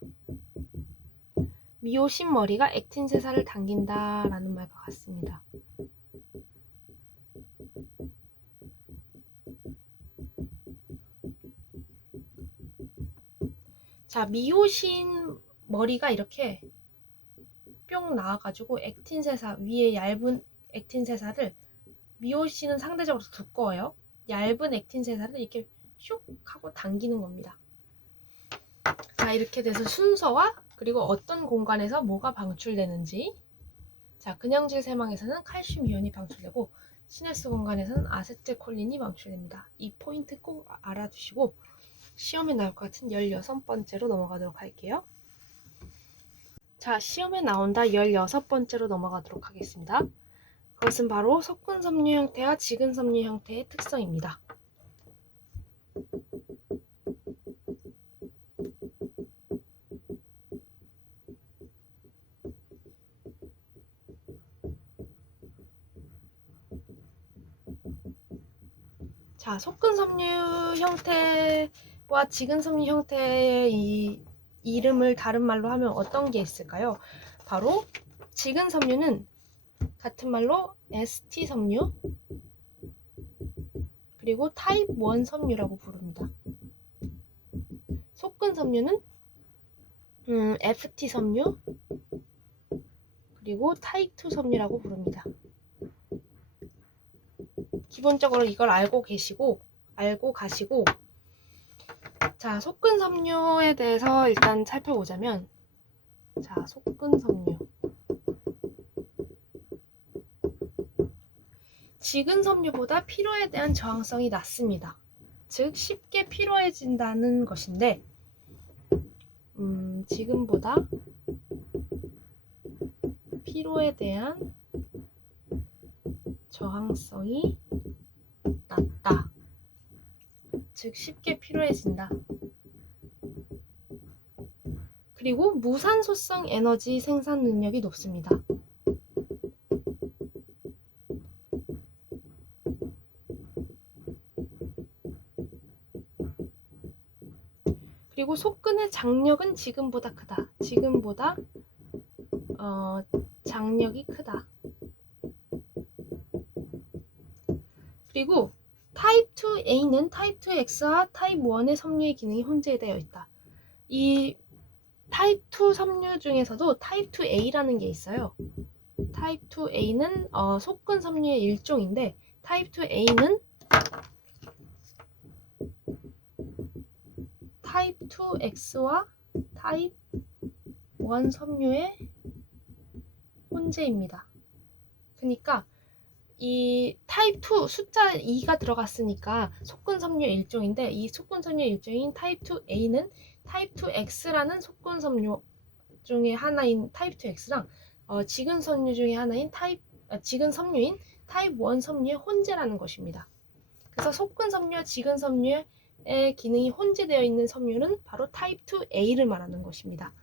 미오신 머리가 액틴 세사를 당긴다 라는 말과 같습니다. 자, 미오신 머리가 이렇게 뿅 나와가지고 액틴 세사 위에 얇은 액틴 세사를, 미오신은 상대적으로 두꺼워요. 얇은 액틴 세사를 이렇게 슉 하고 당기는 겁니다. 자, 이렇게 돼서 순서와 그리고 어떤 공간에서 뭐가 방출되는지. 자, 근형질 세망에서는 칼슘 이온이 방출되고 시내스 공간에서는 아세틸콜린이 방출됩니다. 이 포인트 꼭 알아두시고 시험에 나올 것 같은 16번째로 넘어가도록 할게요. 자, 시험에 나온다 16번째로 넘어가도록 하겠습니다. 그것은 바로 섞은 섬유 형태와 지근 섬유 형태의 특성입니다. 자, 섞은 섬유 형태와 지근 섬유 형태의 이 이름을 다른 말로 하면 어떤 게 있을까요? 바로 지근 섬유는 같은 말로 ST 섬유, 그리고 타입 1 섬유라고 부릅니다. 섞은 섬유는 FT 섬유, 그리고 타입 2 섬유라고 부릅니다. 기본적으로 이걸 알고 가시고, 자, 섞은 섬유에 대해서 일단 살펴보자면, 자, 섞은 섬유. 지근 섬유보다 피로에 대한 저항성이 낮습니다. 즉 쉽게 피로해진다는 것인데, 지근보다 피로에 대한 저항성이 낮다. 즉 쉽게 피로해진다. 그리고 무산소성 에너지 생산 능력이 높습니다. 그리고 속근의 장력은 지근보다 크다. 지근보다 장력이 크다. 그리고 타입 2A는 타입 2X와 타입 1의 섬유의 기능이 혼재되어 있다. 이 타입 2 섬유 중에서도 타입 2A라는 게 있어요. 타입 2A는 속근 섬유의 일종인데, 타입 2A는 타입 2X와 타입 1 섬유의 혼재입니다. 그러니까 이 타입 2 숫자 2가 들어갔으니까 속근 섬유의 일종인데, 이 속근 섬유의 일종인 타입 2A는 타입 2X라는 속근 섬유 중에 하나인 타입 2X랑 지근 섬유 중에 하나인 지근 섬유인 타입 1 섬유의 혼재라는 것입니다. 그래서 속근 섬유와 지근 섬유의 기능이 혼재되어 있는 섬유는 바로 타입 2A를 말하는 것입니다.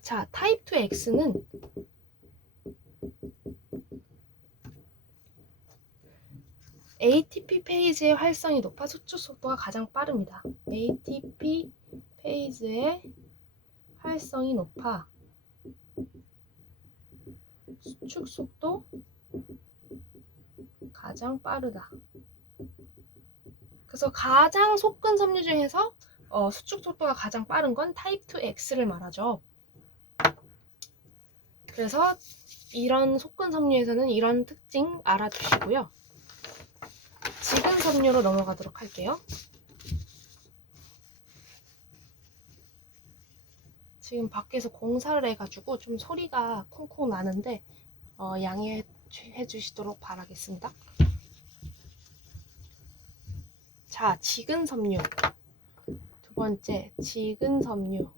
자, 타입 2X는 ATP 페이지의 활성이 높아 수축 속도가 가장 빠릅니다. ATP 페이지의 활성이 높아 수축 속도 가장 빠르다. 그래서 가장 속근 섬유 중에서 수축 속도가 가장 빠른 건 타입 2X를 말하죠. 그래서 이런 속근 섬유에서는 이런 특징 알아두시고요. 지근 섬유로 넘어가도록 할게요. 지금 밖에서 공사를 해가지고 좀 소리가 쿵쿵 나는데 양해해 주시도록 바라겠습니다. 자, 지근 섬유. 두 번째, 지근 섬유.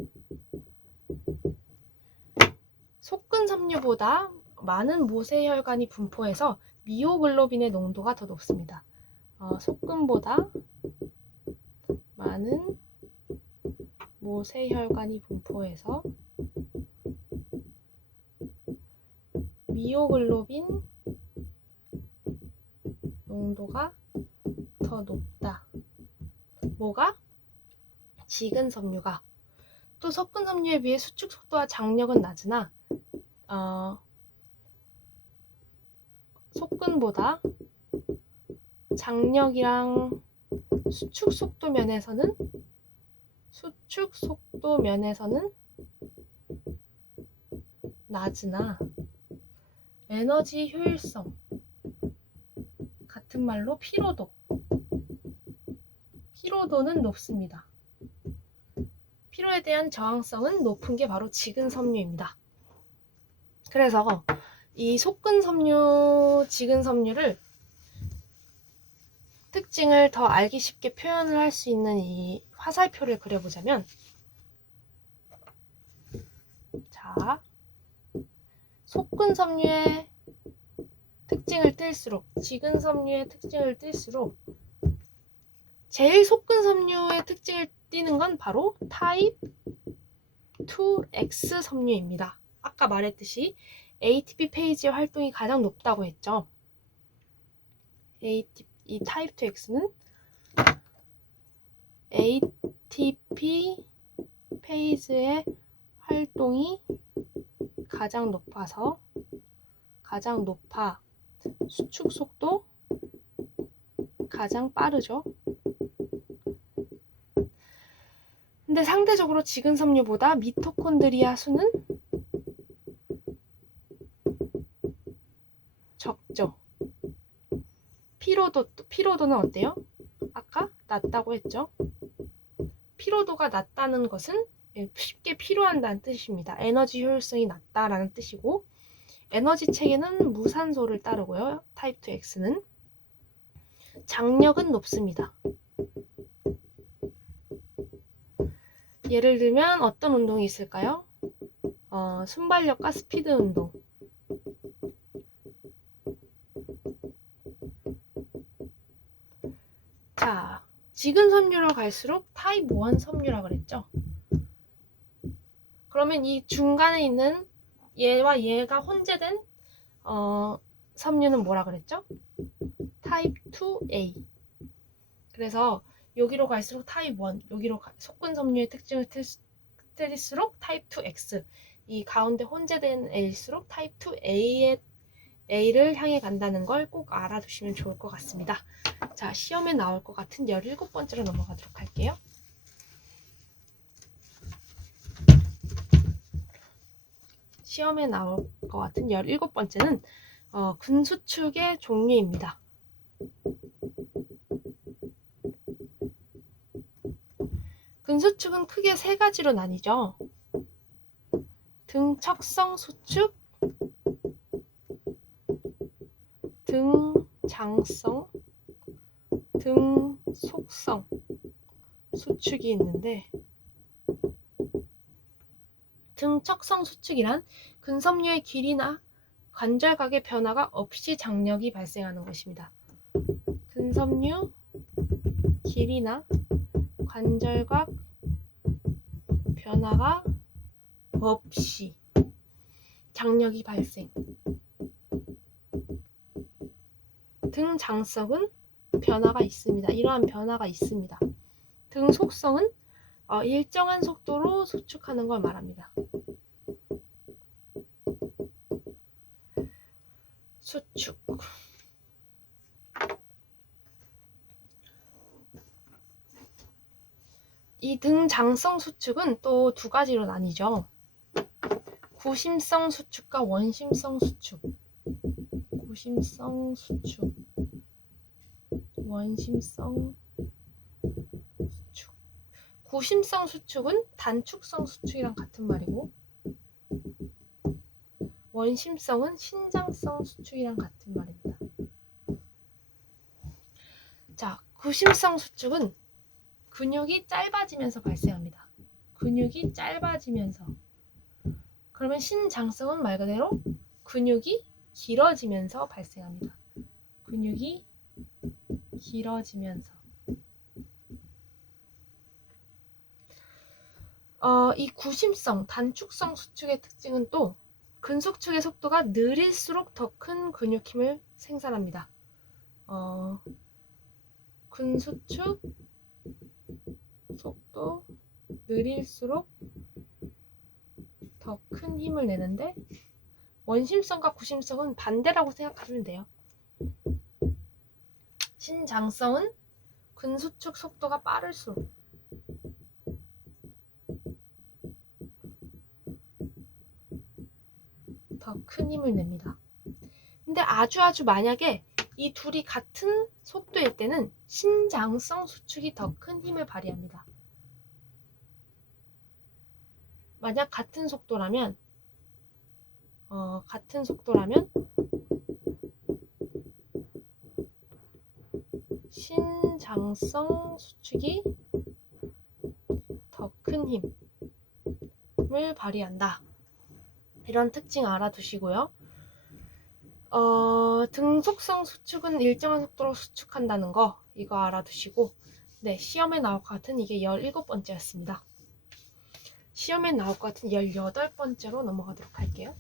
속근 섬유보다 많은 모세혈관이 분포해서 미오글로빈의 농도가 더 높습니다. 속근보다 많은 모세혈관이 분포해서 미오글로빈 농도가 더 높다. 뭐가? 지근 섬유가. 또 섞은 섬유에 비해 수축 속도와 장력은 낮으나 속근보다 장력이랑 수축 속도 면에서는 낮으나 에너지 효율성, 같은 말로 피로도는 높습니다. 피로에 대한 저항성은 높은 게 바로 지근 섬유입니다. 그래서 이 속근 섬유, 지근 섬유를 특징을 더 알기 쉽게 표현을 할 수 있는 이 화살표를 그려보자면, 자, 속근 섬유의 특징을 띨수록, 지근 섬유의 특징을 띨수록 제일 속근 섬유의 특징을 띠는 건 바로 타입 2X 섬유입니다. 아까 말했듯이 ATP 페이지의 활동이 가장 높다고 했죠. 이 타입 2X는 ATP 페이지의 활동이 가장 높아 수축 속도 가장 빠르죠. 근데 상대적으로 지근 섬유보다 미토콘드리아 수는 적죠. 피로도는 어때요? 아까 낮다고 했죠. 피로도가 낮다는 것은 쉽게 피로한다는 뜻입니다. 에너지 효율성이 낮다라는 뜻이고, 에너지 체계는 무산소를 따르고요. 타입 2X는 장력은 높습니다. 예를 들면 어떤 운동이 있을까요? 순발력과 스피드 운동. 자, 지근 섬유로 갈수록 타입 1 섬유라 그랬죠. 그러면 이 중간에 있는 얘와 얘가 혼재된 섬유는 뭐라 그랬죠? 타입 2A. 그래서 여기로 갈수록 타입 1, 여기로 속근 섬유의 특징을 띨수록 타입 2X, 이 가운데 혼재된 A일수록 타입 2A를 향해 간다는 걸 꼭 알아두시면 좋을 것 같습니다. 자, 시험에 나올 것 같은 17번째로 넘어가도록 할게요. 시험에 나올 것 같은 17번째는 근수축의 종류입니다. 근수축은 크게 세 가지로 나뉘죠. 등척성 수축, 등장성, 등속성 수축이 있는데, 등척성 수축이란 근섬유의 길이나 관절각의 변화가 없이 장력이 발생하는 것입니다. 근섬유 길이나 관절각 변화가 없이 장력이 발생. 등장성은 변화가 있습니다. 이러한 변화가 있습니다. 등속성은 일정한 속도로 수축하는 걸 말합니다. 수축. 이 등장성 수축은 또 두 가지로 나뉘죠. 구심성 수축과 원심성 수축. 구심성 수축, 원심성 수축. 구심성 수축은 단축성 수축이랑 같은 말이고, 원심성은 신장성 수축이랑 같은 말입니다. 자, 구심성 수축은 근육이 짧아지면서 발생합니다. 근육이 짧아지면서. 그러면 신장성은 말 그대로 근육이 길어지면서 발생합니다. 근육이 길어지면서. 이 구심성, 단축성 수축의 특징은 또 근수축의 속도가 느릴수록 더 큰 근육 힘을 생산합니다. 근수축 속도 느릴수록 더 큰 힘을 내는데 원심성과 구심성은 반대라고 생각하시면 돼요. 신장성은 근수축 속도가 빠를수록 더 큰 힘을 냅니다. 근데 아주 만약에 이 둘이 같은 속도일 때는 신장성 수축이 더 큰 힘을 발휘합니다. 만약 같은 속도라면 신장성 수축이 더 큰 힘을 발휘한다. 이런 특징 알아두시고요. 등속성 수축은 일정한 속도로 수축한다는 거 이거 알아두시고, 네, 시험에 나올 것 같은 이게 17번째였습니다. 시험에 나올 것 같은 18번째로 넘어가도록 할게요.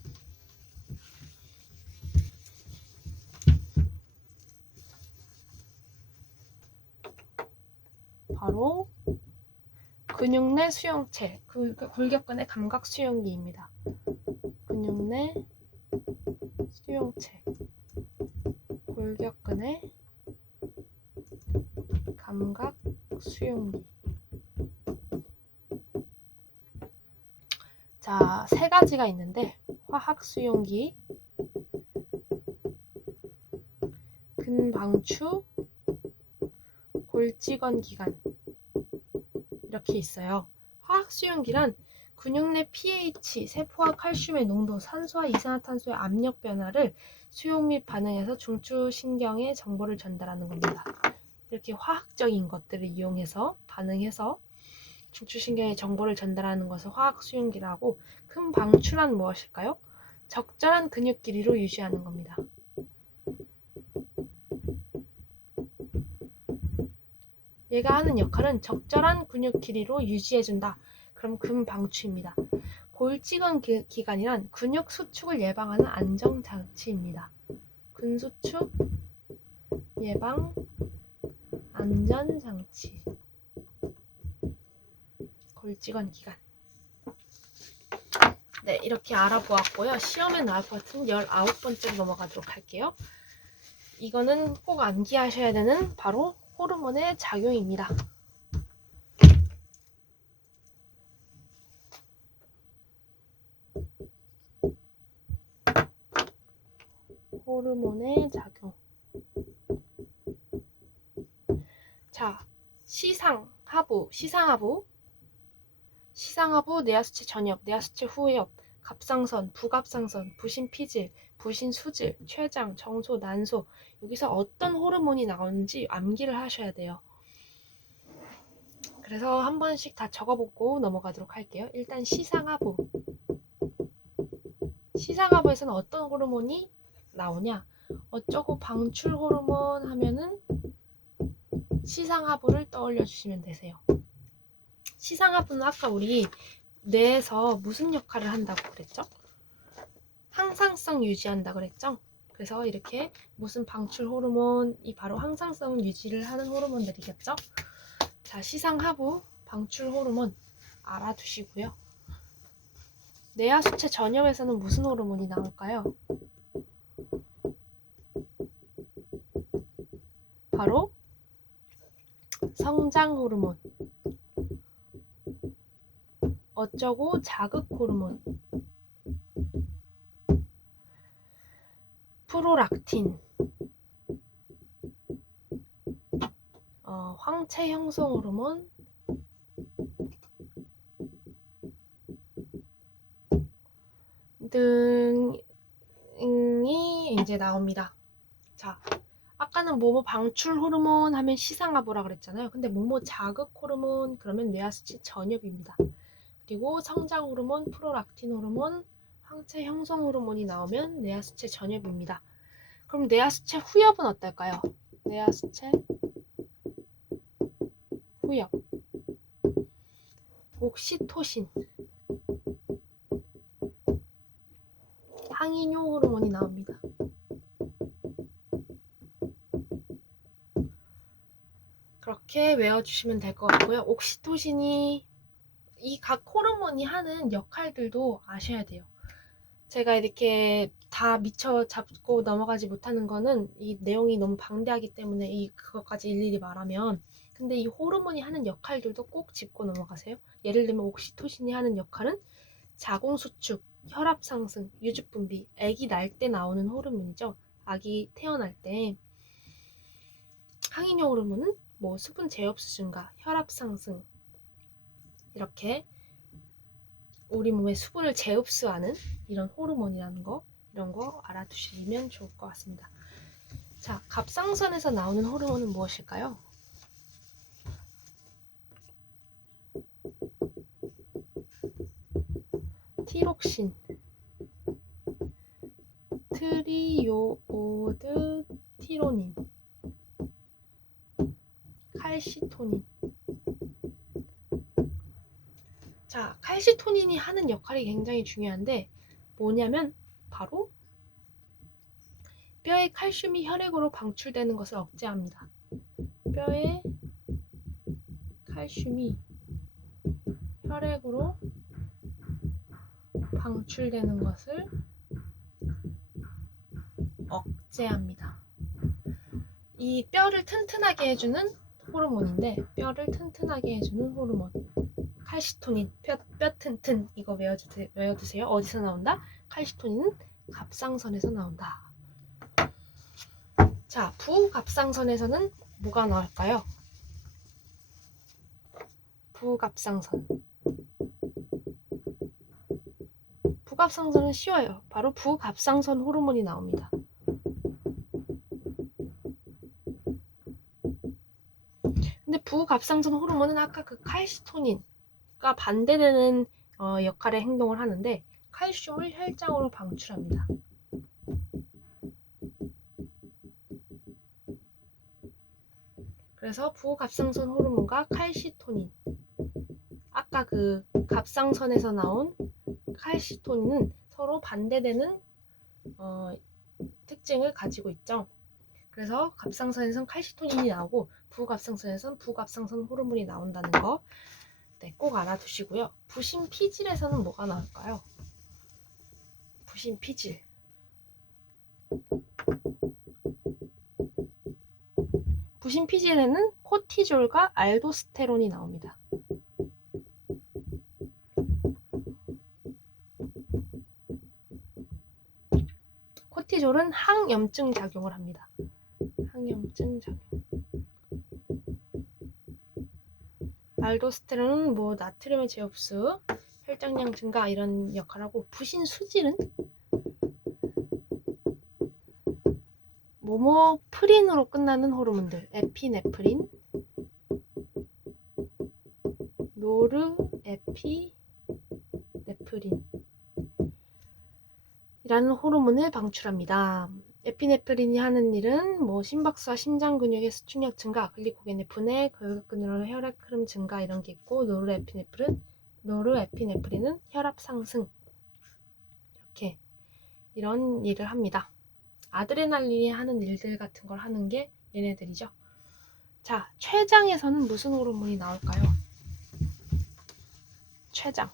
바로 근육 내 수용체, 골격근의 감각 수용기입니다. 근육 내 수용체, 골격근의 감각 수용기. 자, 세 가지가 있는데 화학 수용기, 근방추, 골직원 기관 이렇게 있어요. 화학 수용기란 근육 내 pH, 세포와 칼슘의 농도, 산소와 이산화탄소의 압력 변화를 수용 및 반응해서 중추신경에 정보를 전달하는 겁니다. 이렇게 화학적인 것들을 이용해서 반응해서 중추신경에 정보를 전달하는 것을 화학 수용기라고, 큰 방출은 무엇일까요? 적절한 근육 길이로 유지하는 겁니다. 얘가 하는 역할은 적절한 근육 길이로 유지해준다. 그럼 근방추입니다. 골직원 기관이란 근육 수축을 예방하는 안정장치입니다. 근수축 예방 안전장치. 골직원 기관. 네, 이렇게 알아보았고요. 시험에 나올 것 같은 19번째로 넘어가도록 할게요. 이거는 꼭 암기하셔야 되는 바로 호르몬의 작용입니다. 호르몬의 작용. 자, 시상하부, 내하수체 전엽, 내하수체 후엽, 갑상선, 부갑상선, 부신피질, 부신수질, 췌장, 정소, 난소, 여기서 어떤 호르몬이 나오는지 암기를 하셔야 돼요. 그래서 한 번씩 다 적어보고 넘어가도록 할게요. 일단 시상하부에서는 어떤 호르몬이 나오냐? 어쩌고 방출 호르몬 하면은 시상하부를 떠올려 주시면 되세요. 시상하부는 아까 우리 뇌에서 무슨 역할을 한다고 그랬죠? 항상성 유지한다 그랬죠? 그래서 이렇게 무슨 방출 호르몬이 바로 항상성 유지를 하는 호르몬들이겠죠? 자, 시상하부 방출 호르몬 알아두시고요. 내하수체 전엽에서는 무슨 호르몬이 나올까요? 바로 성장 호르몬, 어쩌고 자극 호르몬, 프로락틴, 황체 형성 호르몬, 등이 이제 나옵니다. 자, 아까는 뭐뭐 방출 호르몬 하면 시상하부라 그랬잖아요. 근데 뭐뭐 자극 호르몬 그러면 뇌하수체 전엽입니다. 그리고 성장 호르몬, 프로락틴 호르몬, 항체 형성 호르몬이 나오면 뇌하수체 전엽입니다. 그럼 뇌하수체 후엽은 어떨까요? 뇌하수체 후엽, 옥시토신, 항이뇨 호르몬이 나옵니다. 그렇게 외워주시면 될 것 같고요. 옥시토신이 이 각 호르몬이 하는 역할들도 아셔야 돼요. 제가 이렇게 다 미처 잡고 넘어가지 못하는 거는 이 내용이 너무 방대하기 때문에 그것까지 일일이 말하면, 근데 이 호르몬이 하는 역할들도 꼭 짚고 넘어가세요. 예를 들면 옥시토신이 하는 역할은 자궁수축, 혈압 상승, 유즙 분비, 아기 날 때 나오는 호르몬이죠. 아기 태어날 때. 항인효 호르몬은 뭐 수분 제흡수 증가, 혈압 상승, 이렇게 우리 몸에 수분을 재흡수하는 이런 호르몬이라는 거, 이런 거 알아두시면 좋을 것 같습니다. 자, 갑상선에서 나오는 호르몬은 무엇일까요? 티록신, 트리오오드 티로닌, 칼시토닌. 자, 칼시토닌이 하는 역할이 굉장히 중요한데 뭐냐면 바로 뼈에 칼슘이 혈액으로 방출되는 것을 억제합니다. 뼈에 칼슘이 혈액으로 방출되는 것을 억제합니다. 이 뼈를 튼튼하게 해주는 호르몬인데, 뼈를 튼튼하게 해주는 호르몬 칼시토닌, 뼈 튼튼, 이거 외워두세요. 어디서 나온다? 칼시토닌은 갑상선에서 나온다. 자, 부갑상선에서는 뭐가 나올까요? 부갑상선. 부갑상선은 쉬워요. 바로 부갑상선 호르몬이 나옵니다. 근데 부갑상선 호르몬은 아까 그 칼시토닌과 반대되는 역할의 행동을 하는데 칼슘을 혈장으로 방출합니다. 그래서 부갑상선 호르몬과 칼시토닌, 아까 그 갑상선에서 나온 칼시토닌은 서로 반대되는 특징을 가지고 있죠. 그래서 갑상선에선 칼시토닌이 나오고 부갑상선에선 부갑상선 호르몬이 나온다는 거, 네, 꼭 알아두시고요. 부신피질에서는 뭐가 나올까요? 부신피질. 부신피질에는 코티졸과 알도스테론이 나옵니다. 코티졸은 항염증 작용을 합니다. 항염증 작용. 알도스테론은 뭐 나트륨의 재흡수, 혈장량 증가 이런 역할을 하고, 부신수질은 모모프린으로 끝나는 호르몬들, 에피네프린, 노르에피네프린 이라는 호르몬을 방출합니다. 에피네프린이 하는 일은 뭐 심박수와 심장 근육의 수축력 증가, 글리코겐의 분해, 골격근으로 혈액 흐름 증가 이런 게 있고, 노르에피네프린은 혈압 상승, 이렇게 이런 일을 합니다. 아드레날린이 하는 일들 같은 걸 하는 게 얘네들이죠. 자, 췌장에서는 무슨 호르몬이 나올까요? 췌장.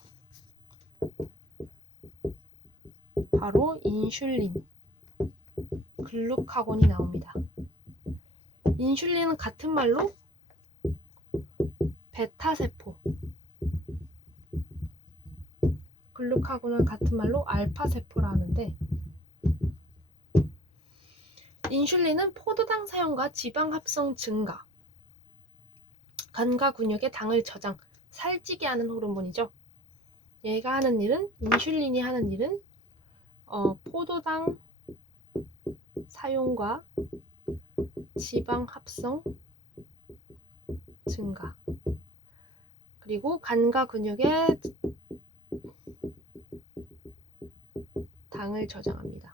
바로 인슐린, 글루카곤이 나옵니다. 인슐린은 같은 말로 베타세포, 글루카곤은 같은 말로 알파세포라 하는데, 인슐린은 포도당 사용과 지방 합성 증가, 간과 근육의 당을 저장, 살찌게 하는 호르몬이죠. 얘가 하는 일은, 인슐린이 하는 일은 포도당 사용과 지방 합성 증가, 그리고 간과 근육의 당을 저장합니다.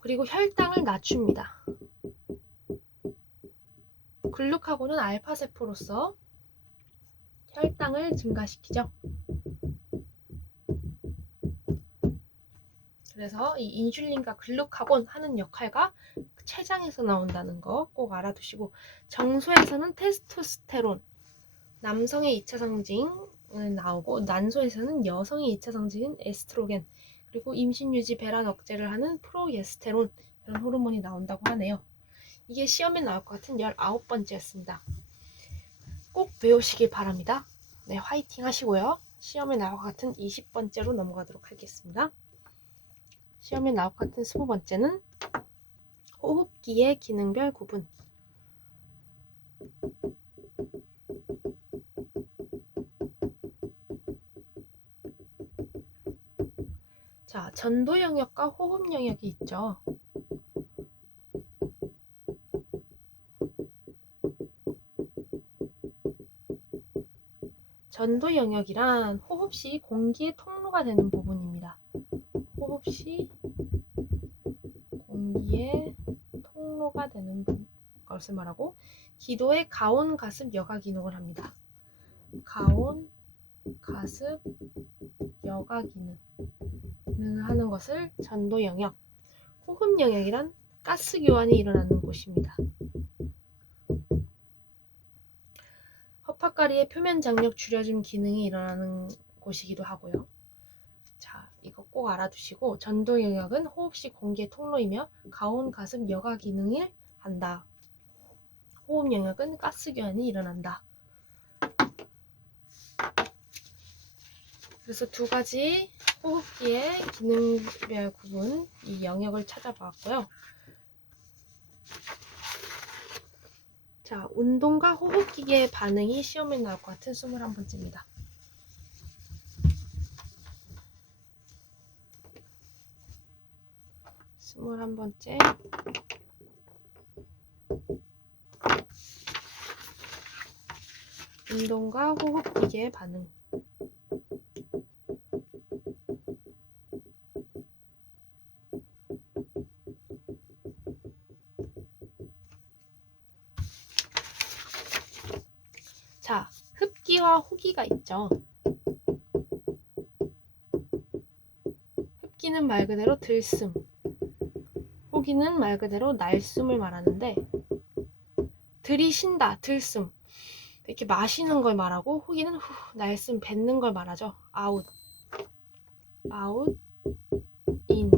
그리고 혈당을 낮춥니다. 글루카곤은 알파세포로서 혈당을 증가시키죠. 그래서 이 인슐린과 글루카곤 하는 역할과 췌장에서 나온다는 거 꼭 알아두시고, 정수에서는 테스토스테론, 남성의 2차 상징은 나오고 난소에서는 여성의 2차 상징인 에스트로겐 그리고 임신 유지 배란 억제를 하는 프로게스테론 이런 호르몬이 나온다고 하네요. 이게 시험에 나올 것 같은 19번째였습니다. 꼭 외우시길 바랍니다. 네, 화이팅 하시고요. 시험에 나올 것 같은 20번째로 넘어가도록 하겠습니다. 시험에 나올 것 같은 20번째는 호흡기의 기능별 구분. 자, 전도 영역과 호흡 영역이 있죠. 전도 영역이란 호흡 시 공기의 통로가 되는 부분입니다. 호흡 시 공기의 통로가 되는 것을 말하고 기도의 가온 가습 여가 기능을 합니다. 가온 가습 여가 기능을 하는 것을 전도 영역. 호흡 영역이란 가스 교환이 일어나는 곳입니다. 허파가리의 표면 장력 줄여줌 기능이 일어나는 곳이기도 하고요. 자, 이거 꼭 알아두시고 전도 영역은 호흡 시 공기의 통로이며 가온 가습 여가 기능을 한다. 호흡 영역은 가스 교환이 일어난다. 그래서 두 가지 호흡기의 기능별 구분 이 영역을 찾아봤고요. 자, 운동과 호흡기계의 반응이 시험에 나올 것 같은 21번째입니다. 21번째. 운동과 호흡기계의 반응. 자, 흡기와 호기가 있죠. 흡기는 말 그대로 들숨, 호기는 말 그대로 날숨을 말하는데 들이쉰다, 들숨 이렇게 마시는 걸 말하고 호기는 후, 날숨 뱉는 걸 말하죠. 아웃, 아웃, 인.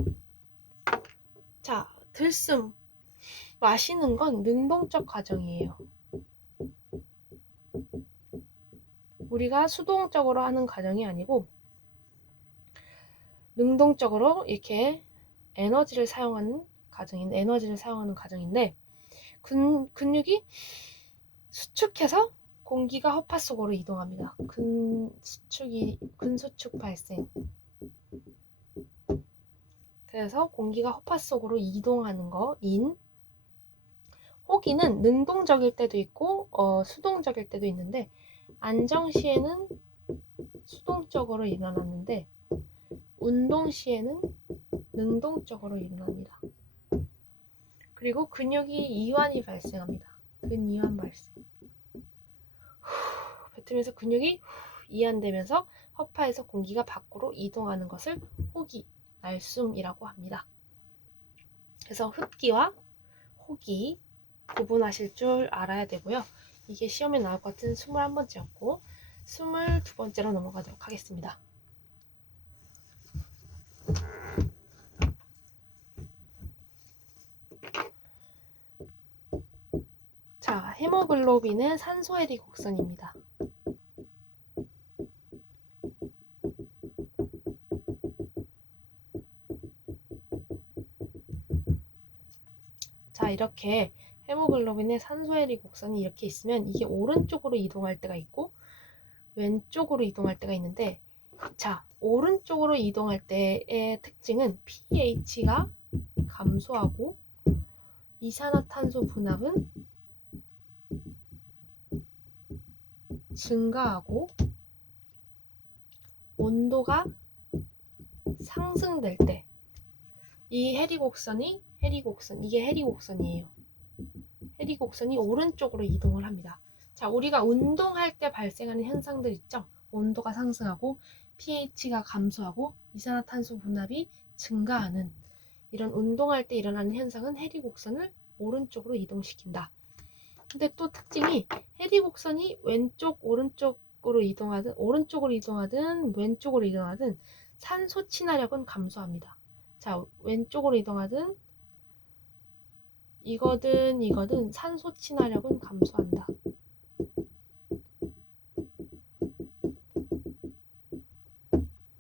자, 들숨 마시는 건 능동적 과정이에요. 우리가 수동적으로 하는 과정이 아니고 능동적으로 이렇게 에너지를 사용하는 과정인데 근육이 수축해서 공기가 허파 속으로 이동합니다. 근수축 발생. 그래서 공기가 허파 속으로 이동하는 거 인. 호기는 능동적일 때도 있고 수동적일 때도 있는데 안정 시에는 수동적으로 일어나는데 운동 시에는 능동적으로 일어납니다. 그리고 근육이 이완이 발생합니다. 근이완 발생. 뱉으면서 근육이 이완되면서 허파에서 공기가 밖으로 이동하는 것을 호기, 날숨이라고 합니다. 그래서 흡기와 호기 구분하실 줄 알아야 되고요. 이게 시험에 나올 것 같은 21번째였고 22번째로 넘어가도록 하겠습니다. 자, 헤모글로빈은 산소에리 곡선입니다. 자, 이렇게 헤모글로빈의 산소에리 곡선이 이렇게 있으면 이게 오른쪽으로 이동할 때가 있고 왼쪽으로 이동할 때가 있는데 자, 오른쪽으로 이동할 때의 특징은 pH가 감소하고 이산화탄소 분압은 증가하고 온도가 상승될 때 이 해리곡선이 이게 해리곡선이에요. 해리곡선이 오른쪽으로 이동을 합니다. 자, 우리가 운동할 때 발생하는 현상들 있죠? 온도가 상승하고 pH가 감소하고 이산화탄소 분압이 증가하는 이런 운동할 때 일어나는 현상은 해리곡선을 오른쪽으로 이동시킨다. 근데 또 특징이 해리 곡선이 오른쪽으로 이동하든 왼쪽으로 이동하든 산소 친화력은 감소합니다. 자, 왼쪽으로 이동하든 이거든 산소 친화력은 감소한다.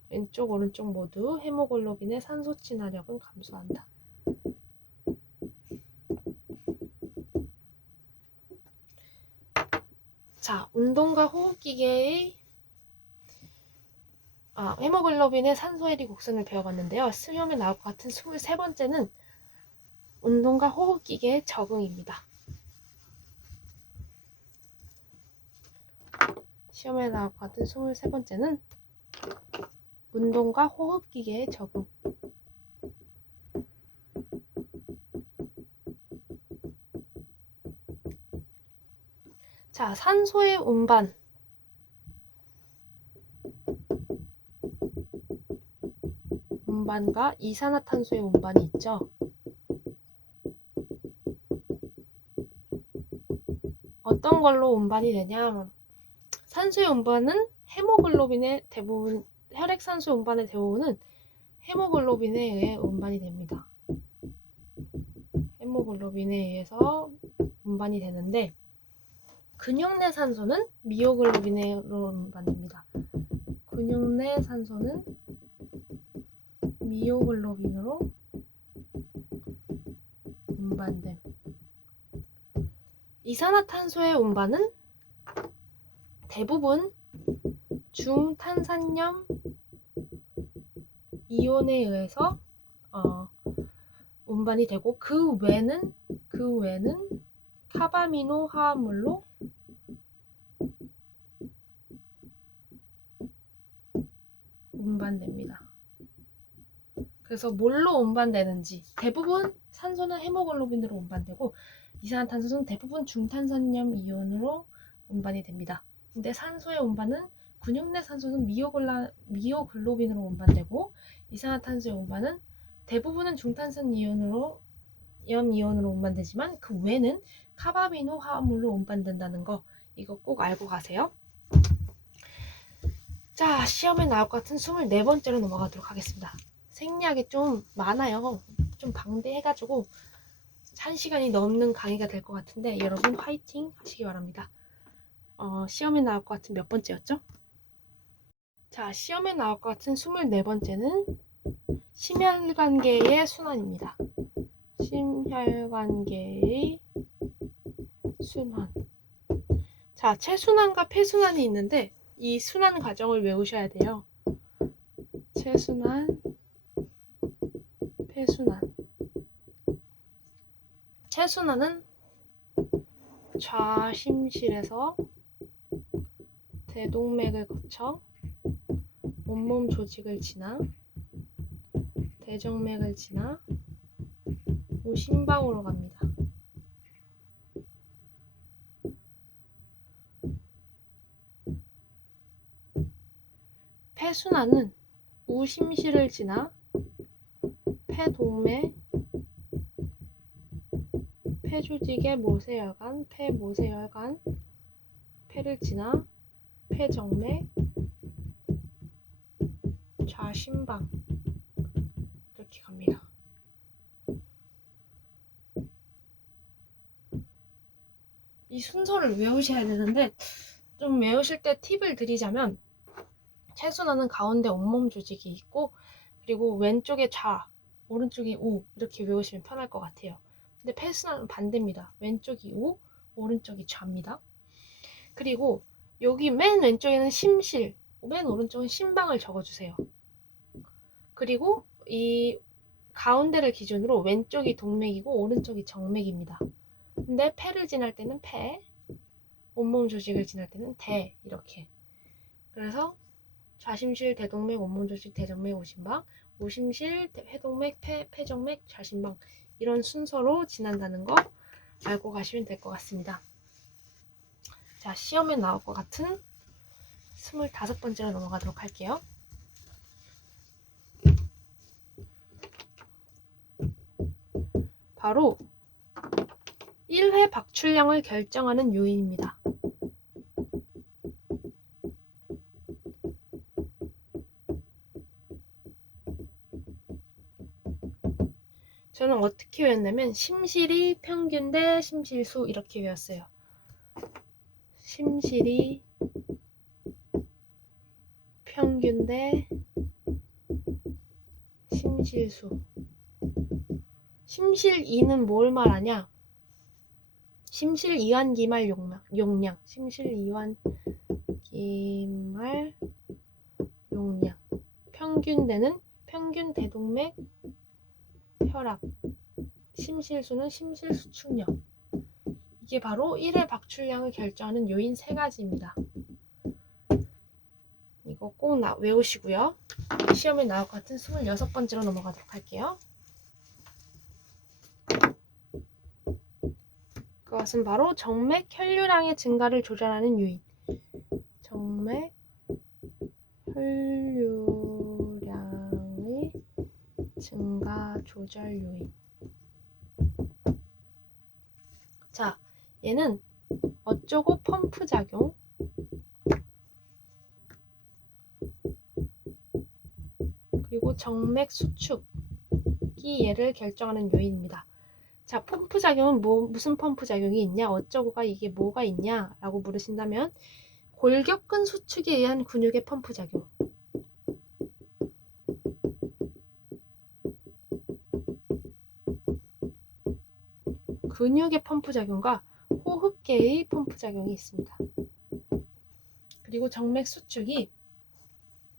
왼쪽, 오른쪽 모두 헤모글로빈의 산소 친화력은 감소한다. 자, 운동과 호흡기계의 헤모글로빈의 산소해리 곡선을 배워봤는데요. 시험에 나올 것 같은 23번째는 운동과 호흡기계의 적응입니다. 시험에 나올 것 같은 23번째는 운동과 호흡기계의 적응. 자, 산소의 운반과 이산화탄소의 운반이 있죠. 어떤 걸로 운반이 되냐? 산소의 운반은 헤모글로빈의 대부분, 혈액산소 운반의 대부분은 헤모글로빈에 의해 운반이 됩니다. 헤모글로빈에 의해서 운반이 되는데 근육 내 산소는 미오글로빈으로 운반됩니다. 근육 내 산소는 미오글로빈으로 운반됨. 이산화탄소의 운반은 대부분 중탄산염 이온에 의해서 운반이 되고 그 외는 카바미노 화합물로 운반됩니다. 그래서 뭘로 운반되는지 대부분 산소는 헤모글로빈으로 운반되고 이산화탄소는 대부분 중탄산염 이온으로 운반이 됩니다. 근데 산소의 운반은 근육 내 산소는 미오글로빈으로 운반되고 이산화탄소의 운반은 대부분은 중탄산 이온으로 운반되지만 그 외는 카바미노 화합물로 운반된다는 거 이거 꼭 알고 가세요. 자, 시험에 나올 것 같은 24번째로 넘어가도록 하겠습니다. 생략이 좀 많아요. 좀 방대해가지고 1시간이 넘는 강의가 될 것 같은데 여러분 화이팅 하시기 바랍니다. 시험에 나올 것 같은 몇 번째였죠? 자, 시험에 나올 것 같은 24번째는 심혈관계의 순환입니다. 심혈관계의 순환. 자, 체순환과 폐순환이 있는데 이 순환 과정을 외우셔야 돼요. 체순환, 폐순환. 체순환은 좌심실에서 대동맥을 거쳐 온몸 조직을 지나 대정맥을 지나 우심방으로 갑니다. 폐순환은 우심실을 지나 폐동맥, 폐조직의 모세혈관, 폐모세혈관, 폐를 지나 폐정맥, 좌심방 이렇게 갑니다. 이 순서를 외우셔야 되는데 좀 외우실 때 팁을 드리자면 체순환은 가운데 온몸 조직이 있고 그리고 왼쪽에 좌, 오른쪽이 우 이렇게 외우시면 편할 것 같아요. 근데 폐순환은 반대입니다. 왼쪽이 우, 오른쪽이 좌입니다. 그리고 여기 맨 왼쪽에는 심실, 맨 오른쪽은 심방을 적어주세요. 그리고 이 가운데를 기준으로 왼쪽이 동맥이고 오른쪽이 정맥입니다. 근데 폐를 지날 때는 폐, 온몸 조직을 지날 때는 대 이렇게. 그래서 좌심실, 대동맥, 온몸 조직, 대정맥, 우심방, 우심실, 회동맥, 폐정맥, 좌심방 이런 순서로 지난다는 거 알고 가시면 될 것 같습니다. 자, 시험에 나올 것 같은 25번째로 넘어가도록 할게요. 바로 1회 박출량을 결정하는 요인입니다. 저는 어떻게 외웠냐면 심실이 평균 대 심실수 이렇게 외웠어요. 심실이 평균 대 심실수. 심실 2는 뭘 말하냐? 심실 이완 기말 용량. 심실 이완 기말 용량. 평균 대는 평균 대동맥 혈압. 심실수는 심실수축력. 이게 바로 1회 박출량을 결정하는 요인 3가지입니다. 이거 꼭 외우시고요. 시험에 나올 것 같은 26번째로 넘어가도록 할게요. 그것은 바로 정맥 혈류량의 증가를 조절하는 요인. 정맥 혈류량의 증가 조절 요인. 자, 얘는 어쩌고 펌프 작용, 그리고 정맥 수축이 얘를 결정하는 요인입니다. 자, 펌프 작용은 무슨 펌프 작용이 있냐? 어쩌고가 이게 뭐가 있냐? 라고 물으신다면 골격근 수축에 의한 근육의 펌프 작용. 근육의 펌프 작용과 호흡계의 펌프 작용이 있습니다. 그리고 정맥 수축이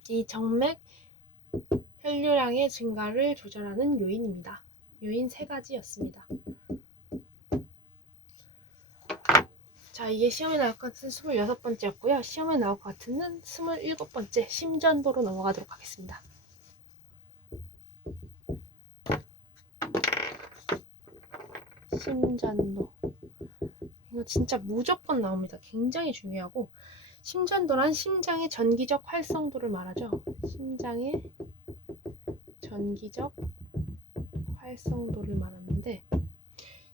이 정맥 혈류량의 증가를 조절하는 요인입니다. 요인 3가지였습니다. 자, 이게 시험에 나올 것 같은 26번째였고요. 시험에 나올 것 같은 27번째 심전도로 넘어가도록 하겠습니다. 심전도. 이거 진짜 무조건 나옵니다. 굉장히 중요하고, 심전도란 심장의 전기적 활성도를 말하죠. 심장의 전기적 활성도를 말하는데,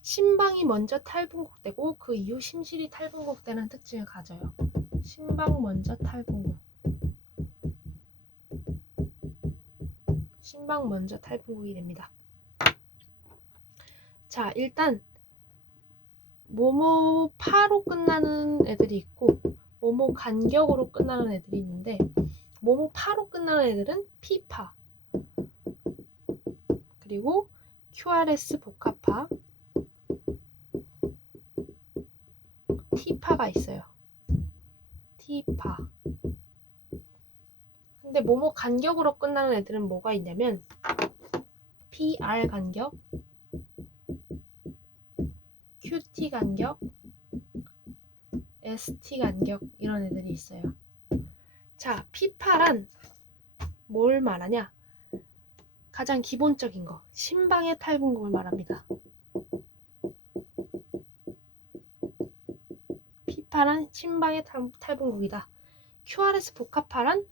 심방이 먼저 탈분곡되고 그 이후 심실이 탈분곡되는 특징을 가져요. 심방 먼저 탈분곡. 심방 먼저 탈분곡이 됩니다. 자, 일단 모모 파로 끝나는 애들이 있고 모모 간격으로 끝나는 애들이 있는데, 모모 파로 끝나는 애들은 P파, 그리고 QRS 복합파, T파가 있어요. T파. 근데 모모 간격으로 끝나는 애들은 뭐가 있냐면 PR 간격, QT 간격, ST 간격, 이런 애들이 있어요. 자, P파란 뭘 말하냐? 가장 기본적인 거, 심방의 탈분곡을 말합니다. P파란 심방의 탈분곡이다. QRS 복합파란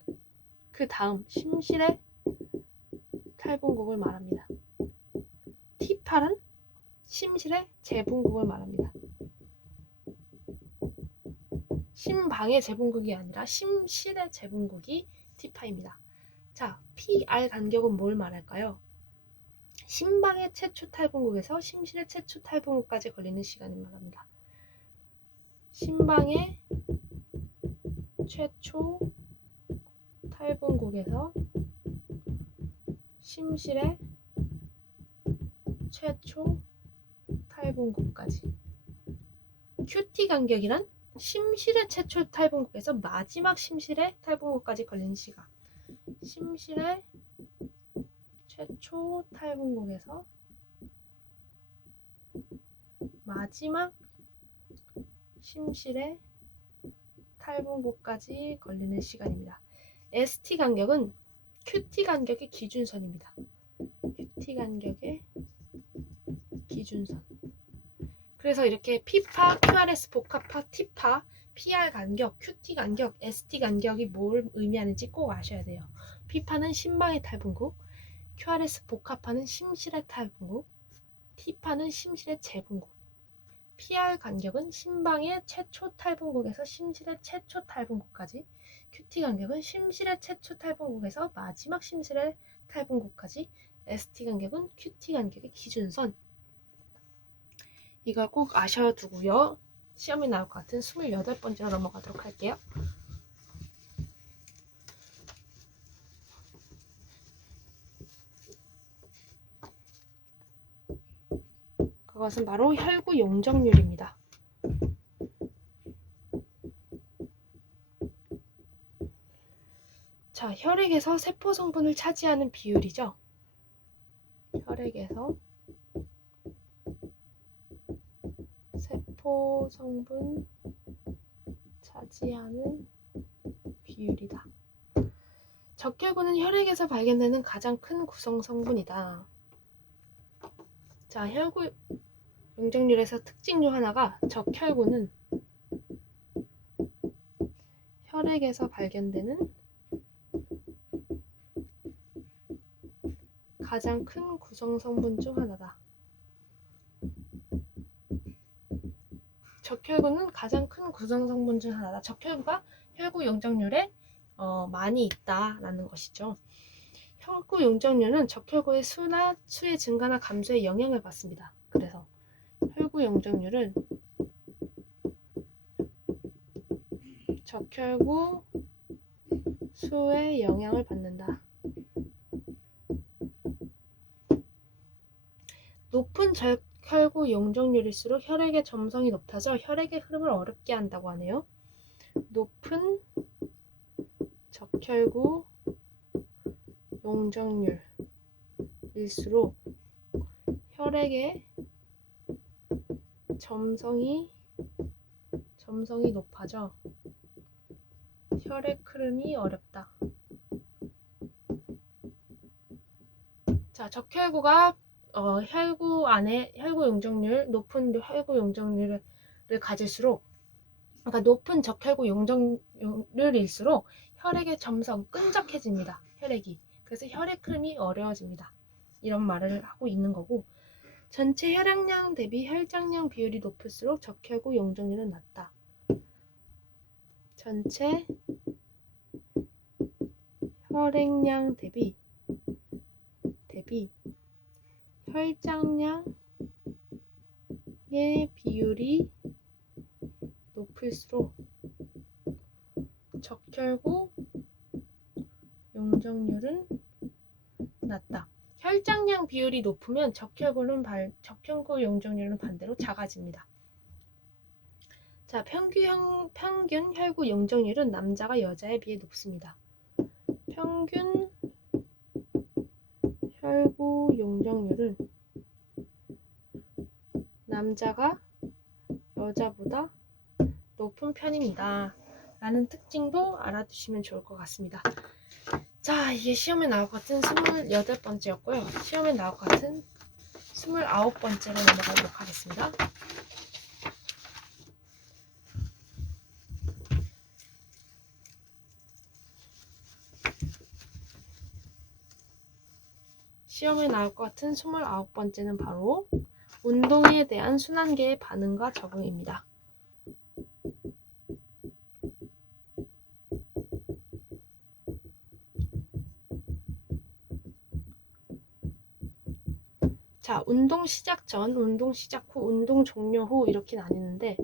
그 다음 심실의 탈분곡을 말합니다. T파란 심실의 재분곡을 말합니다. 심방의 재분곡이 아니라 심실의 재분곡이 T파입니다. 자, PR 간격은 뭘 말할까요? 심방의 최초 탈분곡에서 심실의 최초 탈분곡까지 걸리는 시간을 말합니다. 심방의 최초 탈분곡에서 심실의 최초 탈분곡까지. QT 간격이란 심실의 최초 탈분곡에서 마지막 심실의 탈분곡까지 걸리는 시간. 심실의 최초 탈분곡에서 마지막 심실의 탈분곡까지 걸리는 시간입니다. ST 간격은 QT 간격의 기준선입니다. QT 간격의 기준선. 그래서 이렇게 P파, QRS 복합파, T파, PR 간격, QT 간격, ST 간격이 뭘 의미하는지 꼭 아셔야 돼요. P파는 심방의 탈분곡, QRS 복합파는 심실의 탈분곡, T파는 심실의 재분곡. PR 간격은 심방의 최초 탈분국에서 심실의 최초 탈분국까지, QT 간격은 심실의 최초 탈분국에서 마지막 심실의 탈분국까지, ST 간격은 QT 간격의 기준선. 이걸 꼭 아셔두고요. 시험에 나올 것 같은 28번째로 넘어가도록 할게요. 그것은 바로 혈구 용적률입니다. 자, 혈액에서 세포 성분을 차지하는 비율이죠. 혈액에서 세포 성분 차지하는 비율이다. 적혈구는 혈액에서 발견되는 가장 큰 구성 성분이다. 자, 혈구 용적률에서 특징 중 하나가 적혈구는 혈액에서 발견되는 가장 큰 구성 성분 중 하나다. 적혈구는 가장 큰 구성 성분 중 하나다. 적혈구가 혈구 용적률에 많이 있다라는 것이죠. 혈구 용적률은 적혈구의 수나 수의 증가나 감소에 영향을 받습니다. 그래서 혈구 용적률은 적혈구 수에 영향을 받는다. 높은 적혈구 용적률일수록 혈액의 점성이 높아져 혈액의 흐름을 어렵게 한다고 하네요. 높은 적혈구 용적률일수록 혈액의 점성이 높아져 혈액 흐름이 어렵다. 자, 적혈구가 혈구 안에 혈구 용적률, 높은 혈구 용적률을 가질수록, 그러니까 높은 적혈구 용적률일수록 혈액의 점성, 끈적해집니다. 혈액이. 그래서 혈액 흐름이 어려워집니다. 이런 말을 하고 있는 거고, 전체 혈액량 대비 혈장량 비율이 높을수록 적혈구 용적률은 낮다. 전체 혈액량 대비 혈장량의 비율이 높을수록 적혈구 용적률은 낮다. 혈장량 비율이 높으면 적혈구 용적률은 반대로 작아집니다. 자, 평균 혈구 용적률은 남자가 여자에 비해 높습니다. 평균 혈구 용적률은 남자가 여자보다 높은 편입니다. 라는 특징도 알아두시면 좋을 것 같습니다. 자, 이게 시험에 나올 것 같은 28번째였고요. 시험에 나올 것 같은 29번째로 넘어가도록 하겠습니다. 시험에 나올 것 같은 29번째는 바로 운동에 대한 순환계의 반응과 적응입니다. 자, 운동 시작 전, 운동 시작 후, 운동 종료 후 이렇게 나뉘는데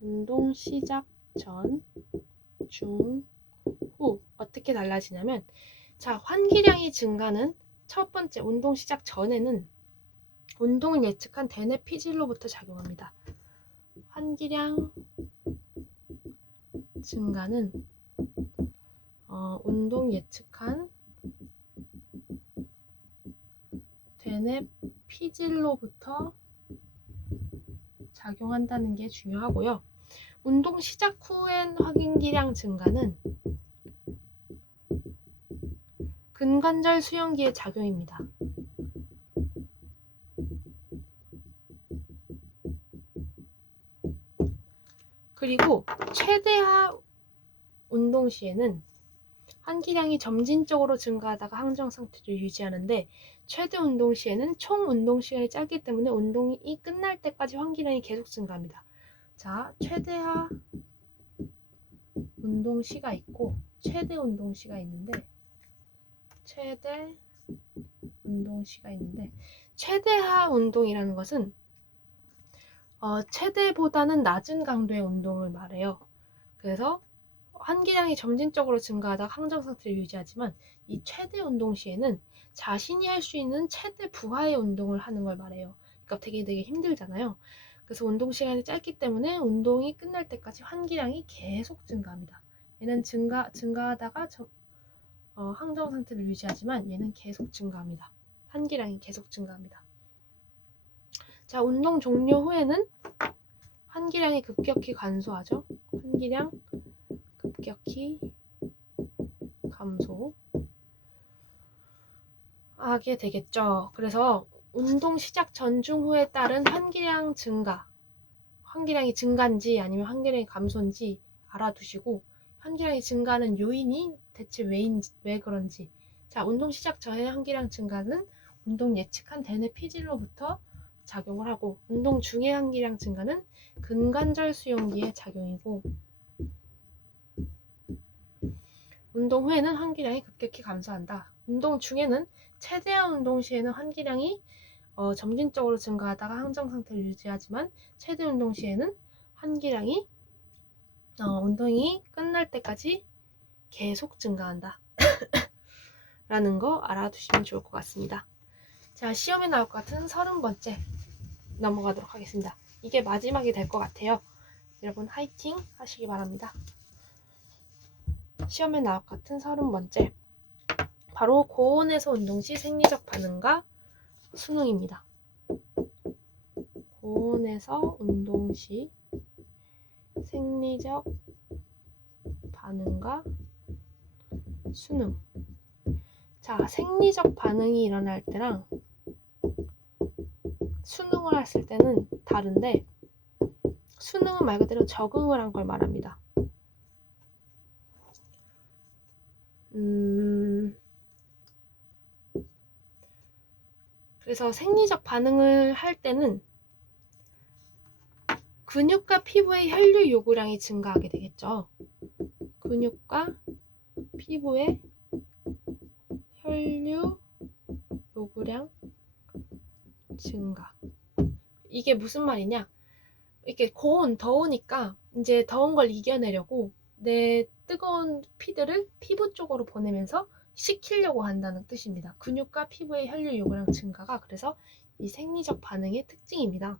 운동 시작 전, 중, 후 어떻게 달라지냐면 자, 환기량이 증가는 첫 번째 운동 시작 전에는 운동을 예측한 대뇌 피질로부터 작용합니다. 환기량 증가는 운동 예측한 대뇌 피질로부터 작용한다는 게 중요하고요. 운동 시작 후엔 환기량 증가는 근관절 수용기의 작용입니다. 그리고 최대화 운동 시에는 환기량이 점진적으로 증가하다가 항정 상태를 유지하는데 최대 운동 시에는 총 운동 시간이 짧기 때문에 운동이 끝날 때까지 환기량이 계속 증가합니다. 자, 최대화 운동 시가 있고 최대 운동 시가 있는데 최대화 운동이라는 것은 최대보다는 낮은 강도의 운동을 말해요. 그래서 환기량이 점진적으로 증가하다가 항정 상태를 유지하지만 이 최대 운동 시에는 자신이 할 수 있는 최대 부하의 운동을 하는 걸 말해요. 그러니까 되게 힘들잖아요. 그래서 운동 시간이 짧기 때문에 운동이 끝날 때까지 환기량이 계속 증가합니다. 얘는 증가하다가 항정 상태를 유지하지만 얘는 계속 증가합니다. 환기량이 계속 증가합니다. 자, 운동 종료 후에는 환기량이 급격히 감소하죠. 환기량 급격히 감소하게 되겠죠. 그래서 운동 시작 전중 후에 따른 환기량 증가, 환기량이 증가인지 아니면 환기량이 감소인지 알아두시고 환기량이 증가하는 요인이 대체 왜 그런지. 자, 운동 시작 전에 환기량 증가는 운동 예측한 대뇌 피질로부터 작용을 하고 운동 중의 환기량 증가는 근관절 수용기의 작용이고 운동 후에는 환기량이 급격히 감소한다. 운동 중에는 최대한 운동 시에는 환기량이 점진적으로 증가하다가 항정 상태를 유지하지만 최대 운동 시에는 환기량이 운동이 끝날 때까지 계속 증가한다. 라는 거 알아두시면 좋을 것 같습니다. 자, 시험에 나올 것 같은 30번째 넘어가도록 하겠습니다. 이게 마지막이 될 것 같아요. 여러분 화이팅 하시기 바랍니다. 시험에 나올 것 같은 30번째 바로 고온에서 운동 시 생리적 반응과 수능입니다. 고온에서 운동 시 생리적 반응과 수능. 자, 생리적 반응이 일어날 때랑 수능을 했을 때는 다른데 수능은 말 그대로 적응을 한 걸 말합니다. 그래서 생리적 반응을 할 때는 근육과 피부의 혈류 요구량이 증가하게 되겠죠. 근육과 피부의 혈류 요구량 증가. 이게 무슨 말이냐? 이렇게 더우니까 이제 더운 걸 이겨내려고 내 뜨거운 피들을 피부 쪽으로 보내면서 식히려고 한다는 뜻입니다. 근육과 피부의 혈류 요구량 증가가 그래서 이 생리적 반응의 특징입니다.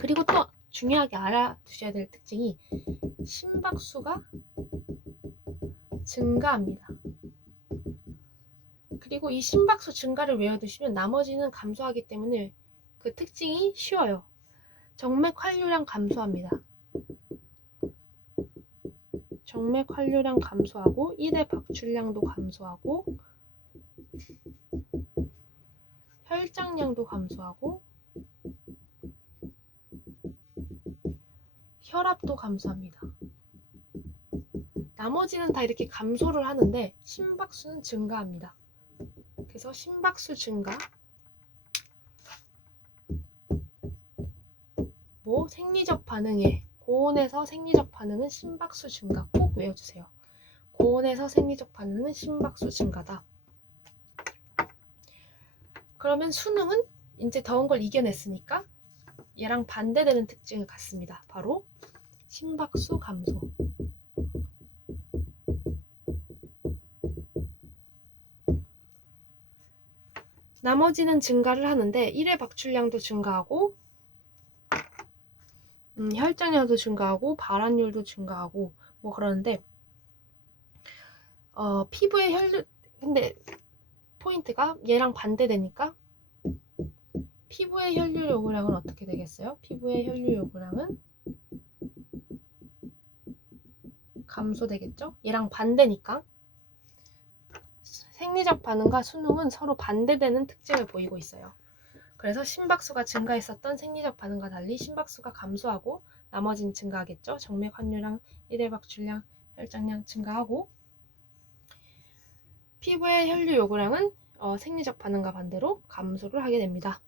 그리고 또 중요하게 알아두셔야 될 특징이 심박수가 증가합니다. 그리고 이 심박수 증가를 외워두시면 나머지는 감소하기 때문에 그 특징이 쉬워요. 정맥 활류량 감소합니다. 정맥 활류량 감소하고 1회 박출량도 감소하고 혈장량도 감소하고 혈압도 감소합니다. 나머지는 다 이렇게 감소를 하는데 심박수는 증가합니다. 그래서 심박수 증가 생리적 반응에 고온에서 생리적 반응은 심박수 증가 꼭 외워주세요. 고온에서 생리적 반응은 심박수 증가다. 그러면 수능은 이제 더운 걸 이겨냈으니까 얘랑 반대되는 특징을 갖습니다. 바로 심박수 감소. 나머지는 증가를 하는데 1회 박출량도 증가하고 혈장량도 증가하고 발환율도 증가하고 뭐 그러는데 피부의 혈류 근데 포인트가 얘랑 반대되니까 피부의 혈류 요구량은 어떻게 되겠어요? 피부의 혈류 요구량은 감소되겠죠? 얘랑 반대니까 생리적 반응과 수능은 서로 반대되는 특징을 보이고 있어요. 그래서 심박수가 증가했었던 생리적 반응과 달리 심박수가 감소하고 나머지는 증가하겠죠. 정맥 환류량, 1회 박출량, 혈장량 증가하고 피부의 혈류 요구량은 생리적 반응과 반대로 감소를 하게 됩니다.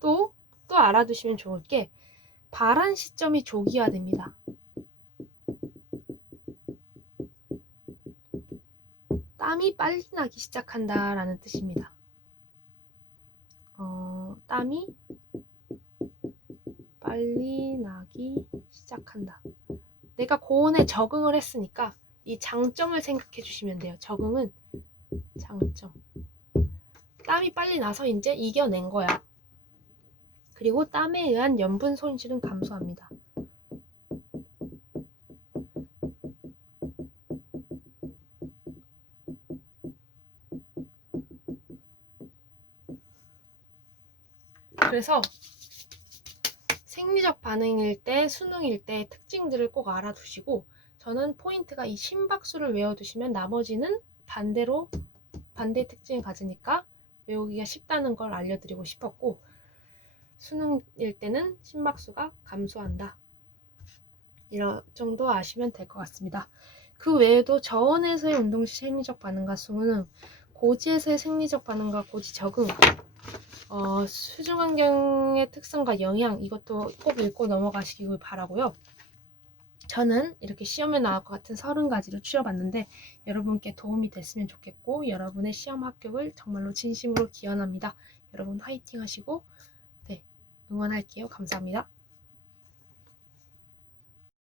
또 알아두시면 좋을 게 발한 시점이 조기화됩니다. 땀이 빨리 나기 시작한다라는 뜻입니다. 땀이 빨리 나기 시작한다. 내가 고온에 적응을 했으니까 이 장점을 생각해 주시면 돼요. 적응은 장점. 땀이 빨리 나서 이제 이겨낸 거야. 그리고 땀에 의한 염분 손실은 감소합니다. 그래서 생리적 반응일 때, 수능일 때 특징들을 꼭 알아두시고, 저는 포인트가 이 심박수를 외워두시면 나머지는 반대 특징을 가지니까 외우기가 쉽다는 걸 알려드리고 싶었고, 수능일 때는 심박수가 감소한다. 이런 정도 아시면 될 것 같습니다. 그 외에도 저온에서의 운동 시 생리적 반응과 수능, 고지에서의 생리적 반응과 고지 적응, 수중 환경의 특성과 영향, 이것도 꼭 읽고 넘어가시길 바라고요. 저는 이렇게 시험에 나올 것 같은 30가지를 추려봤는데 여러분께 도움이 됐으면 좋겠고, 여러분의 시험 합격을 정말로 진심으로 기원합니다. 여러분 화이팅 하시고, 네, 응원할게요. 감사합니다.